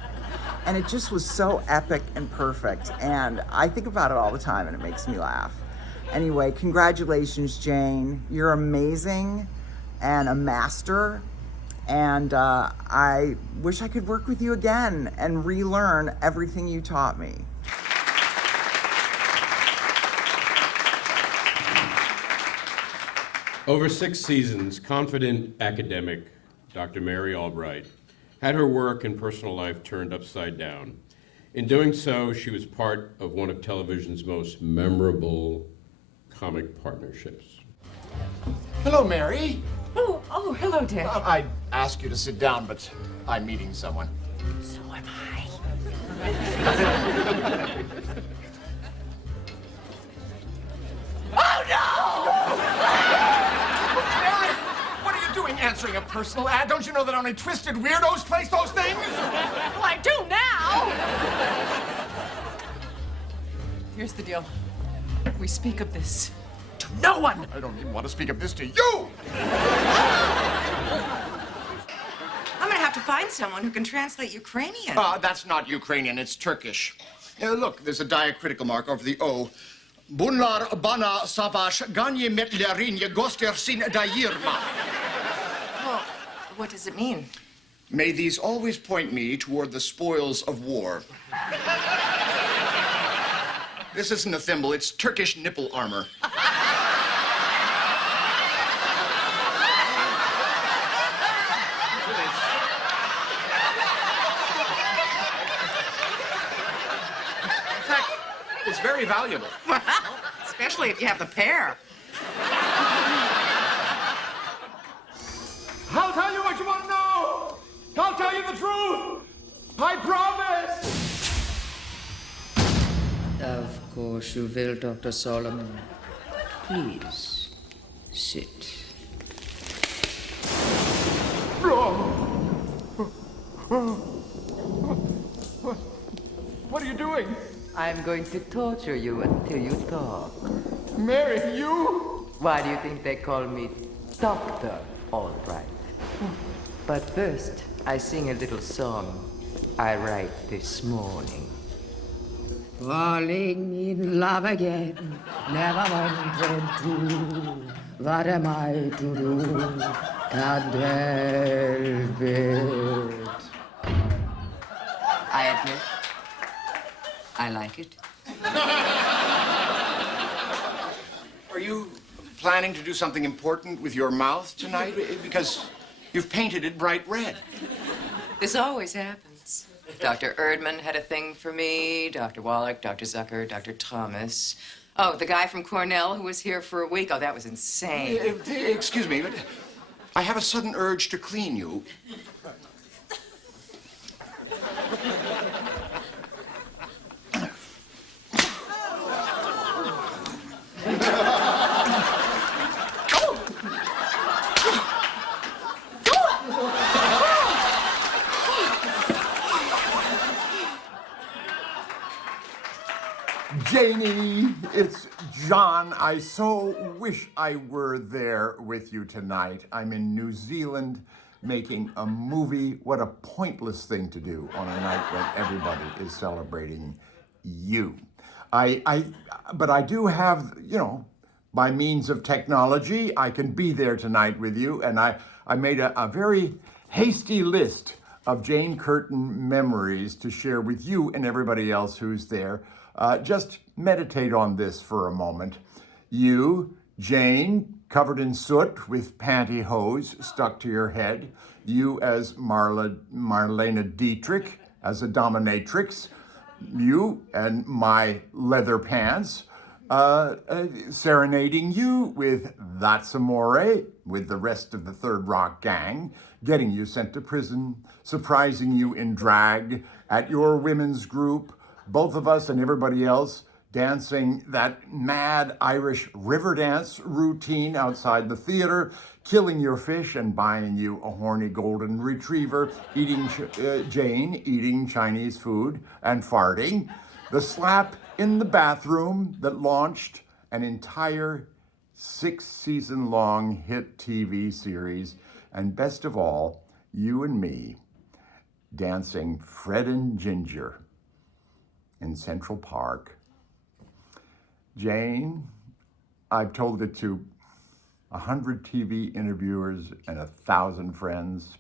And it just was so epic and perfect, and I think about it all the time, and it makes me laugh. Anyway, congratulations, Jane. You're amazing and a master. And I wish I could work with you again and relearn everything you taught me. Over 6 seasons, confident academic Dr. Mary Albright had her work and personal life turned upside down. In doing so, she was part of one of television's most memorable comic partnerships. Hello, Mary. Oh, hello, Dick. I'd ask you to sit down, but I'm meeting someone. So am I. Oh, no! Mary, what are you doing answering a personal ad? Don't you know that only twisted weirdos place those things? Well, I do now. Here's the deal. We speak of this to no one. I don't even want to speak of this to you! I'm gonna have to find someone who can translate Ukrainian. That's not Ukrainian, it's Turkish. Look, there's a diacritical mark over the O. Bunlar bana savaş ganye metlerin göstersin dayirma. Well, what does it mean? May these always point me toward the spoils of war. This isn't a thimble, it's Turkish nipple armor. In fact, it's very valuable. Well, especially if you have the pair. I'll tell you what you want to know! I'll tell you the truth! I promise! Of course you will, Dr. Solomon. Please, sit. What are you doing? I'm going to torture you until you talk. Mary, you? Why do you think they call me Dr. Albright? But first, I sing a little song I write this morning. Falling in love again, never wanted to. What am I to do? Can't help it. I admit, I like it. Are you planning to do something important with your mouth tonight? Because you've painted it bright red. This always happens. Dr. Erdman had a thing for me, Dr. Wallach, Dr. Zucker, Dr. Thomas. Oh, the guy from Cornell who was here for a week. Oh, that was insane. Excuse me, but I have a sudden urge to clean you. Janie, it's John. I so wish I were there with you tonight. I'm in New Zealand making a movie. What a pointless thing to do on a night when everybody is celebrating you. But I do have, by means of technology, I can be there tonight with you. And I made a very hasty list of Jane Curtin memories to share with you and everybody else who's there. Just meditate on this for a moment. You, Jane, covered in soot with pantyhose stuck to your head. You as Marlene Dietrich, as a dominatrix. You and my leather pants, serenading you with That's Amore, with the rest of the Third Rock gang, getting you sent to prison, surprising you in drag at your women's group, both of us and everybody else dancing that mad Irish river dance routine outside the theater, killing your fish and buying you a horny golden retriever, Jane eating Chinese food and farting, the slap in the bathroom that launched an entire 6-season-long hit TV series, and best of all, you and me dancing Fred and Ginger in Central Park. Jane, I've told it to 100 TV interviewers and 1,000 friends.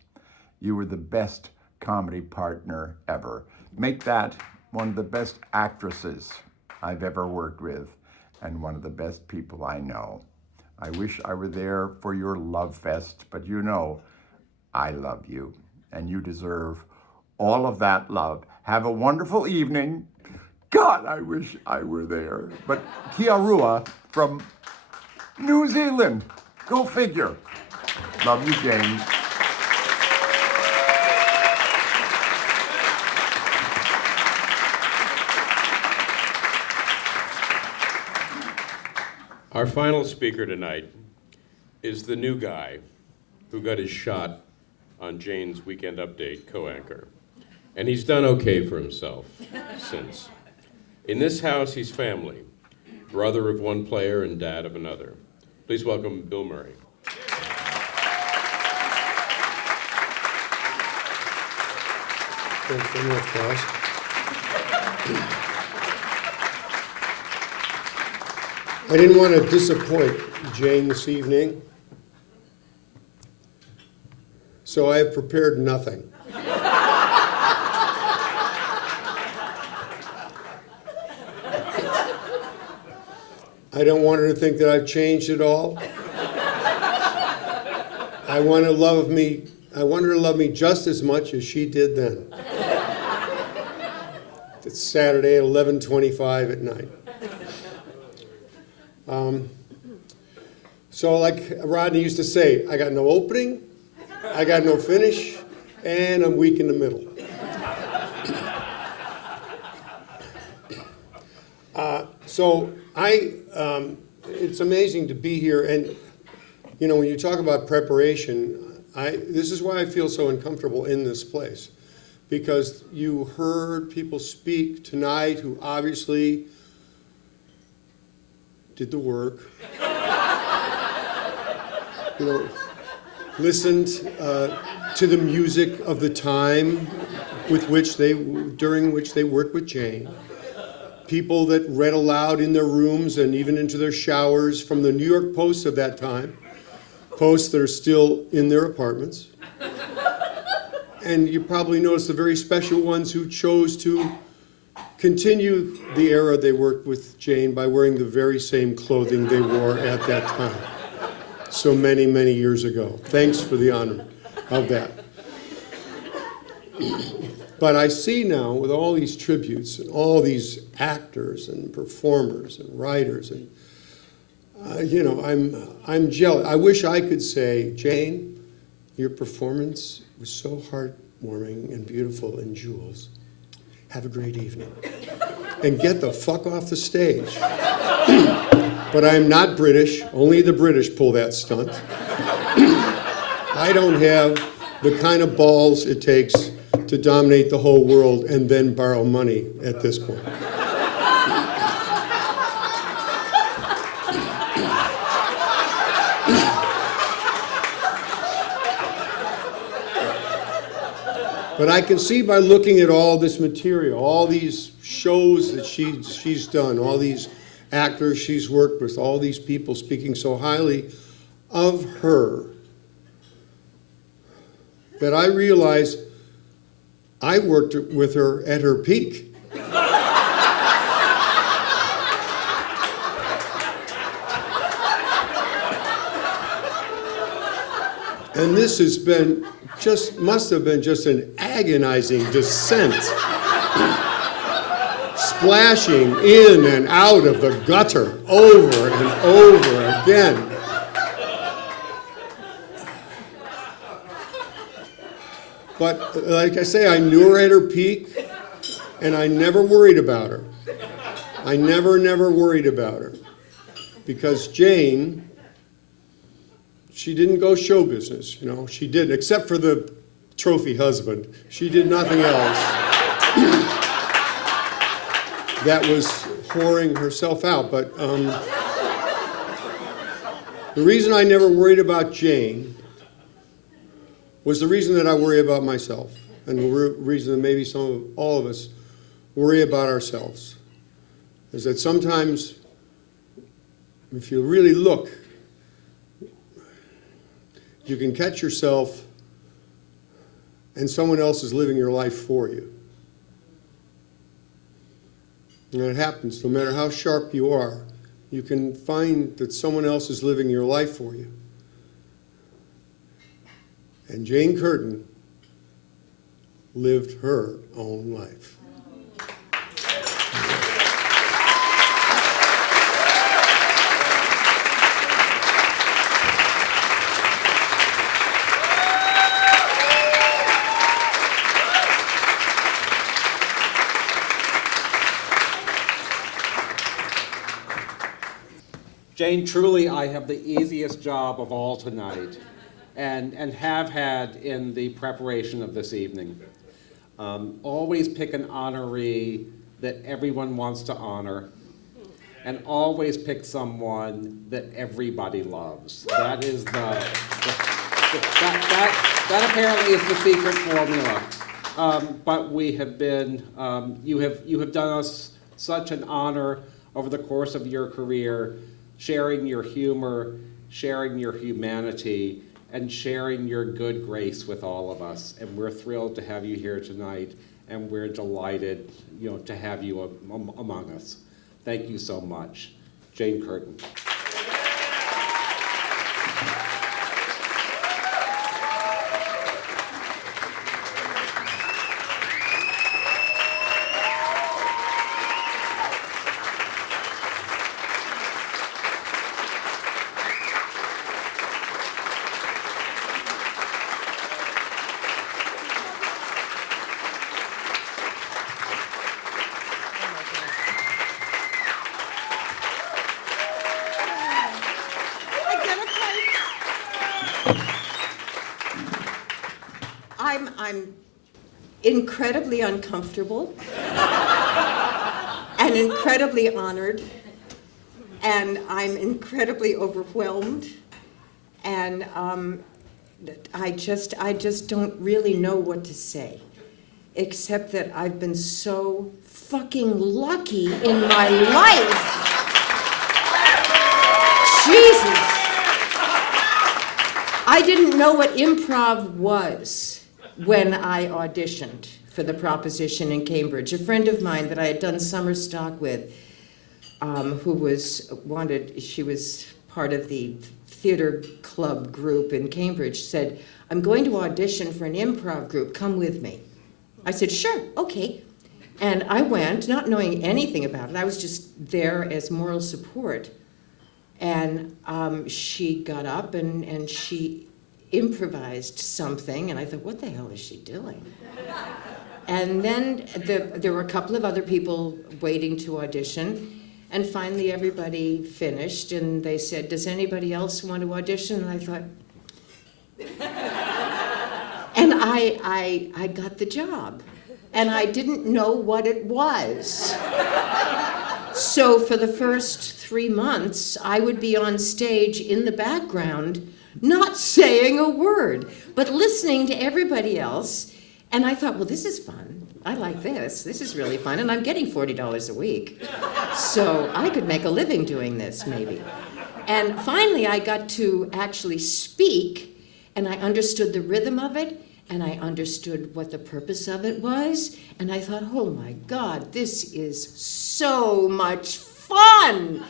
You were the best comedy partner ever. Make that one of the best actresses I've ever worked with and one of the best people I know. I wish I were there for your love fest, but I love you and you deserve all of that love. Have a wonderful evening. God, I wish I were there. But Kia Rua from New Zealand. Go figure. Love you, Jane. Our final speaker tonight is the new guy who got his shot on Jane's Weekend Update co-anchor. And he's done okay for himself since. In this house, he's family, brother of one player and dad of another. Please welcome Bill Murray. Thanks very much, boss. I didn't want to disappoint Jane this evening, so I have prepared nothing. I don't want her to think that I've changed at all. I want her to love me just as much as she did then. It's Saturday at 11:25 at night. So like Rodney used to say, I got no opening, I got no finish, and I'm weak in the middle. It's amazing to be here, and when you talk about preparation, this is why I feel so uncomfortable in this place, because you heard people speak tonight who obviously did the work. listened to the music of the time during which they worked with Jane. People that read aloud in their rooms and even into their showers from the New York Post of that time, posts that are still in their apartments. And you probably noticed the very special ones who chose to continue the era they worked with Jane by wearing the very same clothing they wore at that time, so many, many years ago. Thanks for the honor of that. But I see now, with all these tributes and all these actors and performers and writers, and I'm jealous. I wish I could say, Jane, your performance was so heartwarming and beautiful in Jules. Have a great evening. And get the fuck off the stage. But I'm not British. Only the British pull that stunt. I don't have the kind of balls it takes to dominate the whole world and then borrow money at this point. But I can see by looking at all this material, all these shows that she's done, all these actors she's worked with, all these people speaking so highly of her, that I realize I worked with her at her peak. And this has been must have been just an agonizing descent, splashing in and out of the gutter over and over again. But like I say, I knew her at her peak, and I never worried about her. I never worried about her. Because Jane, she didn't go show business, she didn't, except for the trophy husband. She did nothing else that was whoring herself out. But the reason I never worried about Jane was the reason that I worry about myself, and the reason that maybe all of us worry about ourselves, is that sometimes, if you really look, you can catch yourself and someone else is living your life for you. And it happens, no matter how sharp you are, you can find that someone else is living your life for you. And Jane Curtin lived her own life. Jane, truly, I have the easiest job of all tonight, and have had in the preparation of this evening. Always pick an honoree that everyone wants to honor, and always pick someone that everybody loves. That is that apparently is the secret formula. But we have been, you have done us such an honor over the course of your career, sharing your humor, sharing your humanity, and sharing your good grace with all of us. And we're thrilled to have you here tonight, and we're delighted, to have you among us. Thank you so much. Jane Curtin. I'm incredibly uncomfortable and incredibly honored, and I'm incredibly overwhelmed, and I just don't really know what to say, except that I've been so fucking lucky in my life. Jesus. I didn't know what improv was when I auditioned for the proposition in Cambridge. A friend of mine that I had done summer stock with, she was part of the theater club group in Cambridge, said, I'm going to audition for an improv group, come with me. I said, sure, okay. And I went, not knowing anything about it. I was just there as moral support. And she got up and she improvised something, and I thought, what the hell is she doing? And then there were a couple of other people waiting to audition, and finally everybody finished, and they said, does anybody else want to audition? And I thought, and I got the job, and I didn't know what it was. So for the first 3 months, I would be on stage in the background, not saying a word, but listening to everybody else. And I thought, well, this is fun. I like this. This is really fun. And I'm getting $40 a week. So I could make a living doing this, maybe. And finally, I got to actually speak, and I understood the rhythm of it, and I understood what the purpose of it was. And I thought, oh my God, this is so much fun.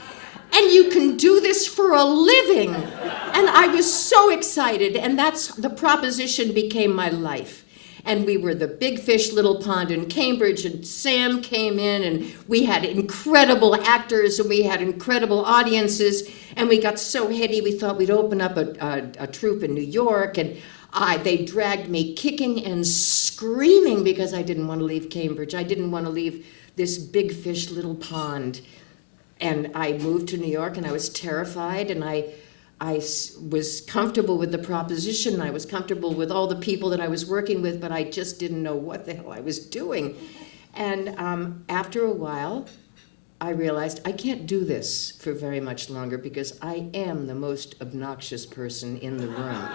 And you can do this for a living. And I was so excited, and the proposition became my life. And we were the big fish, little pond in Cambridge, and Sam came in, and we had incredible actors, and we had incredible audiences, and we got so heady, we thought we'd open up a troupe in New York, and they dragged me kicking and screaming because I didn't want to leave Cambridge. I didn't want to leave this big fish, little pond. And I moved to New York, and I was terrified, and I was comfortable with the proposition. I was comfortable with all the people that I was working with, but I just didn't know what the hell I was doing. And after a while, I realized I can't do this for very much longer because I am the most obnoxious person in the room.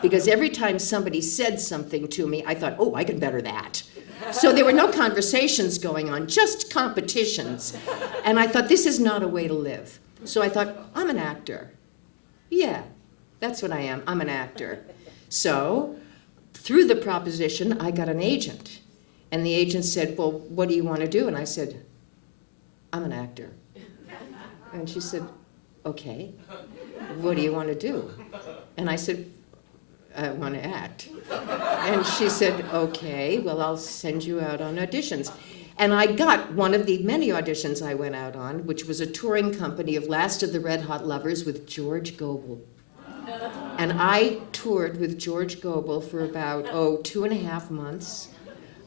Because every time somebody said something to me, I thought, oh, I can better that. So there were no conversations going on, just competitions. And I thought, this is not a way to live. So I thought, I'm an actor. Yeah, that's what I am. I'm an actor. So through the proposition, I got an agent. And the agent said, well, what do you want to do? And I said, I'm an actor. And she said, okay, what do you want to do? And I said, I want to act. And she said, okay, well, I'll send you out on auditions. And I got one of the many auditions I went out on, which was a touring company of Last of the Red Hot Lovers with George Gobel. And I toured with George Gobel for about, 2.5 months.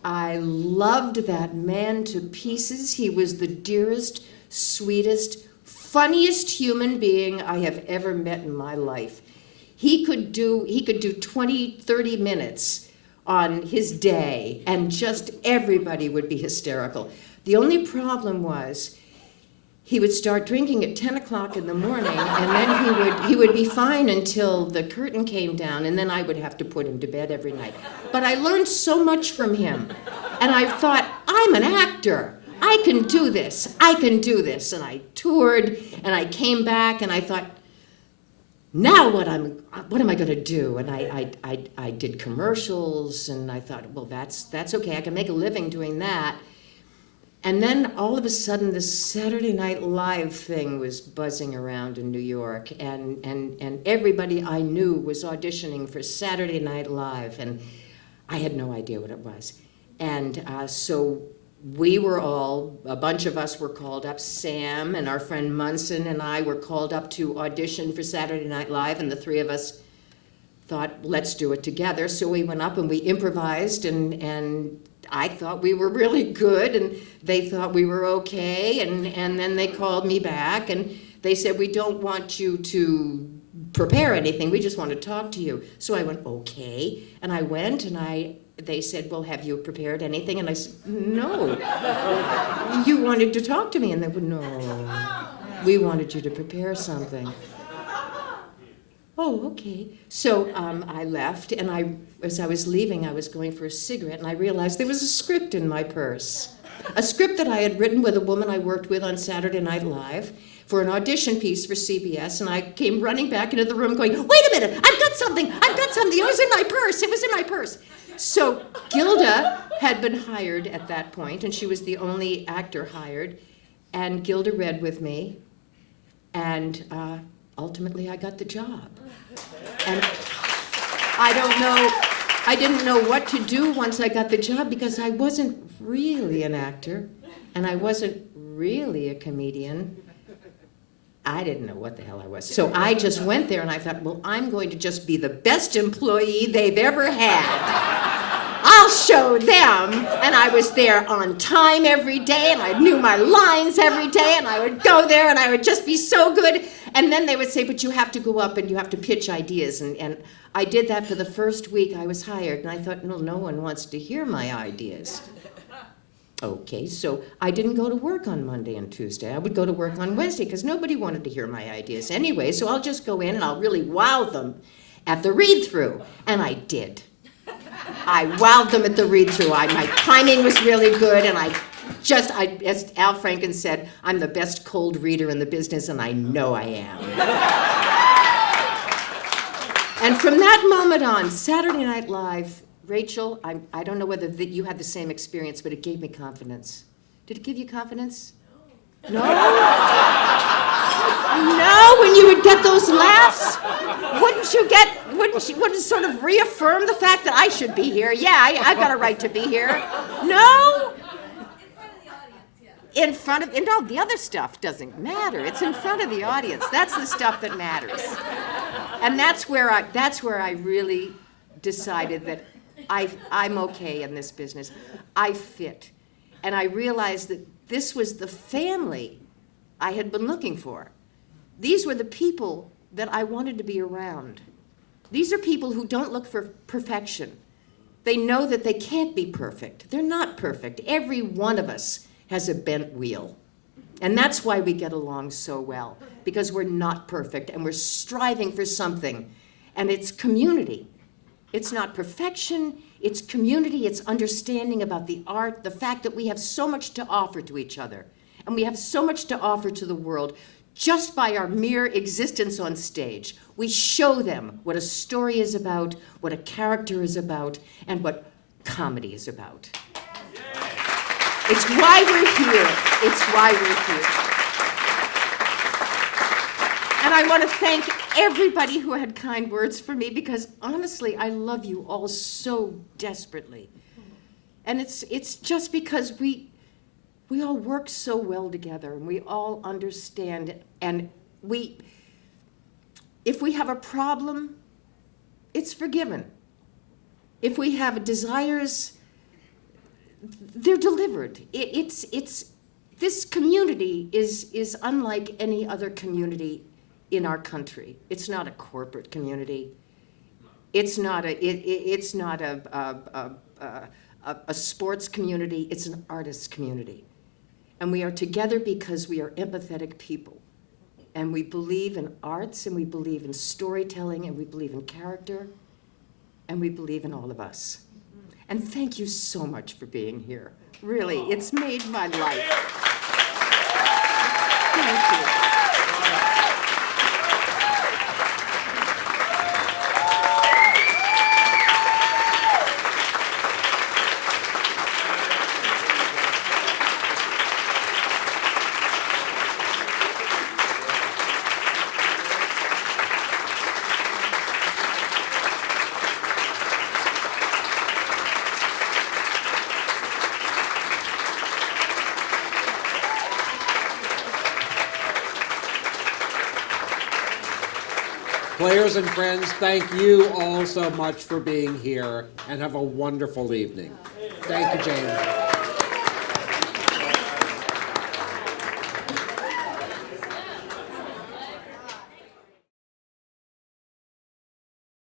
I loved that man to pieces. He was the dearest, sweetest, funniest human being I have ever met in my life. He could do 20, 30 minutes on his day, and just everybody would be hysterical. The only problem was he would start drinking at 10 o'clock in the morning, and then he would be fine until the curtain came down, and then I would have to put him to bed every night. But I learned so much from him, and I thought, I'm an actor. I can do this. I can do this. And I toured, and I came back, and I thought, now what am I going to do? And I did commercials, and I thought, well, that's okay. I can make a living doing that. And then all of a sudden, this Saturday Night Live thing was buzzing around in New York, and everybody I knew was auditioning for Saturday Night Live, and I had no idea what it was. And so we were all, a bunch of us were called up. Sam and our friend Munson and I were called up to audition for Saturday Night Live, and the three of us thought, let's do it together. So we went up and we improvised, and I thought we were really good, and they thought we were okay, and then they called me back, and they said, we don't want you to prepare anything, we just want to talk to you. So I went, okay, and I went, and they said, well, have you prepared anything? And I said, no. You wanted to talk to me, and they would, no, we wanted you to prepare something. oh, okay. So I left, and as I was leaving, I was going for a cigarette, and I realized there was a script in my purse. A script that I had written with a woman I worked with on Saturday Night Live for an audition piece for CBS, and I came running back into the room going, wait a minute, I've got something, it was in my purse. So Gilda had been hired at that point, and she was the only actor hired, and Gilda read with me, and ultimately I got the job. And I didn't know what to do once I got the job, because I wasn't really an actor, and I wasn't really a comedian. I didn't know what the hell I was. So I just went there and I thought, well, I'm going to just be the best employee they've ever had. I'll show them. And I was there on time every day, and I knew my lines every day, and I would go there and I would just be so good. And then they would say, but you have to go up and you have to pitch ideas. And I did that for the first week I was hired, and I thought, no, no one wants to hear my ideas. Okay, so I didn't go to work on Monday and Tuesday. I would go to work on Wednesday because nobody wanted to hear my ideas anyway, so I'll just go in and I'll really wow them at the read-through. And I did. I wowed them at the read-through. My timing was really good, and as Al Franken said, I'm the best cold reader in the business, and I know I am. And from that moment on, Saturday Night Live, Rachel, I don't know whether you had the same experience, but it gave me confidence. Did it give you confidence? No? No, when you would get those laughs? Wouldn't it sort of reaffirm the fact that I should be here? Yeah, I've got a right to be here. No? In front of, no, the other stuff doesn't matter. It's in front of the audience. That's the stuff that matters. And that's where I really decided that I'm okay in this business. I fit. And I realized that this was the family I had been looking for. These were the people that I wanted to be around. These are people who don't look for perfection. They know that they can't be perfect. They're not perfect. Every one of us has a bent wheel. And that's why we get along so well, because we're not perfect and we're striving for something. And it's community. It's not perfection, it's community, it's understanding about the art, the fact that we have so much to offer to each other. And we have so much to offer to the world just by our mere existence on stage. We show them what a story is about, what a character is about, and what comedy is about. It's why we're here. It's why we're here. And I want to thank everybody who had kind words for me, because honestly, I love you all so desperately. And it's just because we all work so well together, and we all understand, and if we have a problem, it's forgiven. If we have desires, they're delivered. This community is unlike any other community in our country. It's not a corporate community. It's not a sports community. It's an artist community. And we are together because we are empathetic people. And we believe in arts, and we believe in storytelling, and we believe in character, and we believe in all of us. And thank you so much for being here. Really, it's made my life. Thank you. Players and friends, thank you all so much for being here, and have a wonderful evening. Thank you, Jane.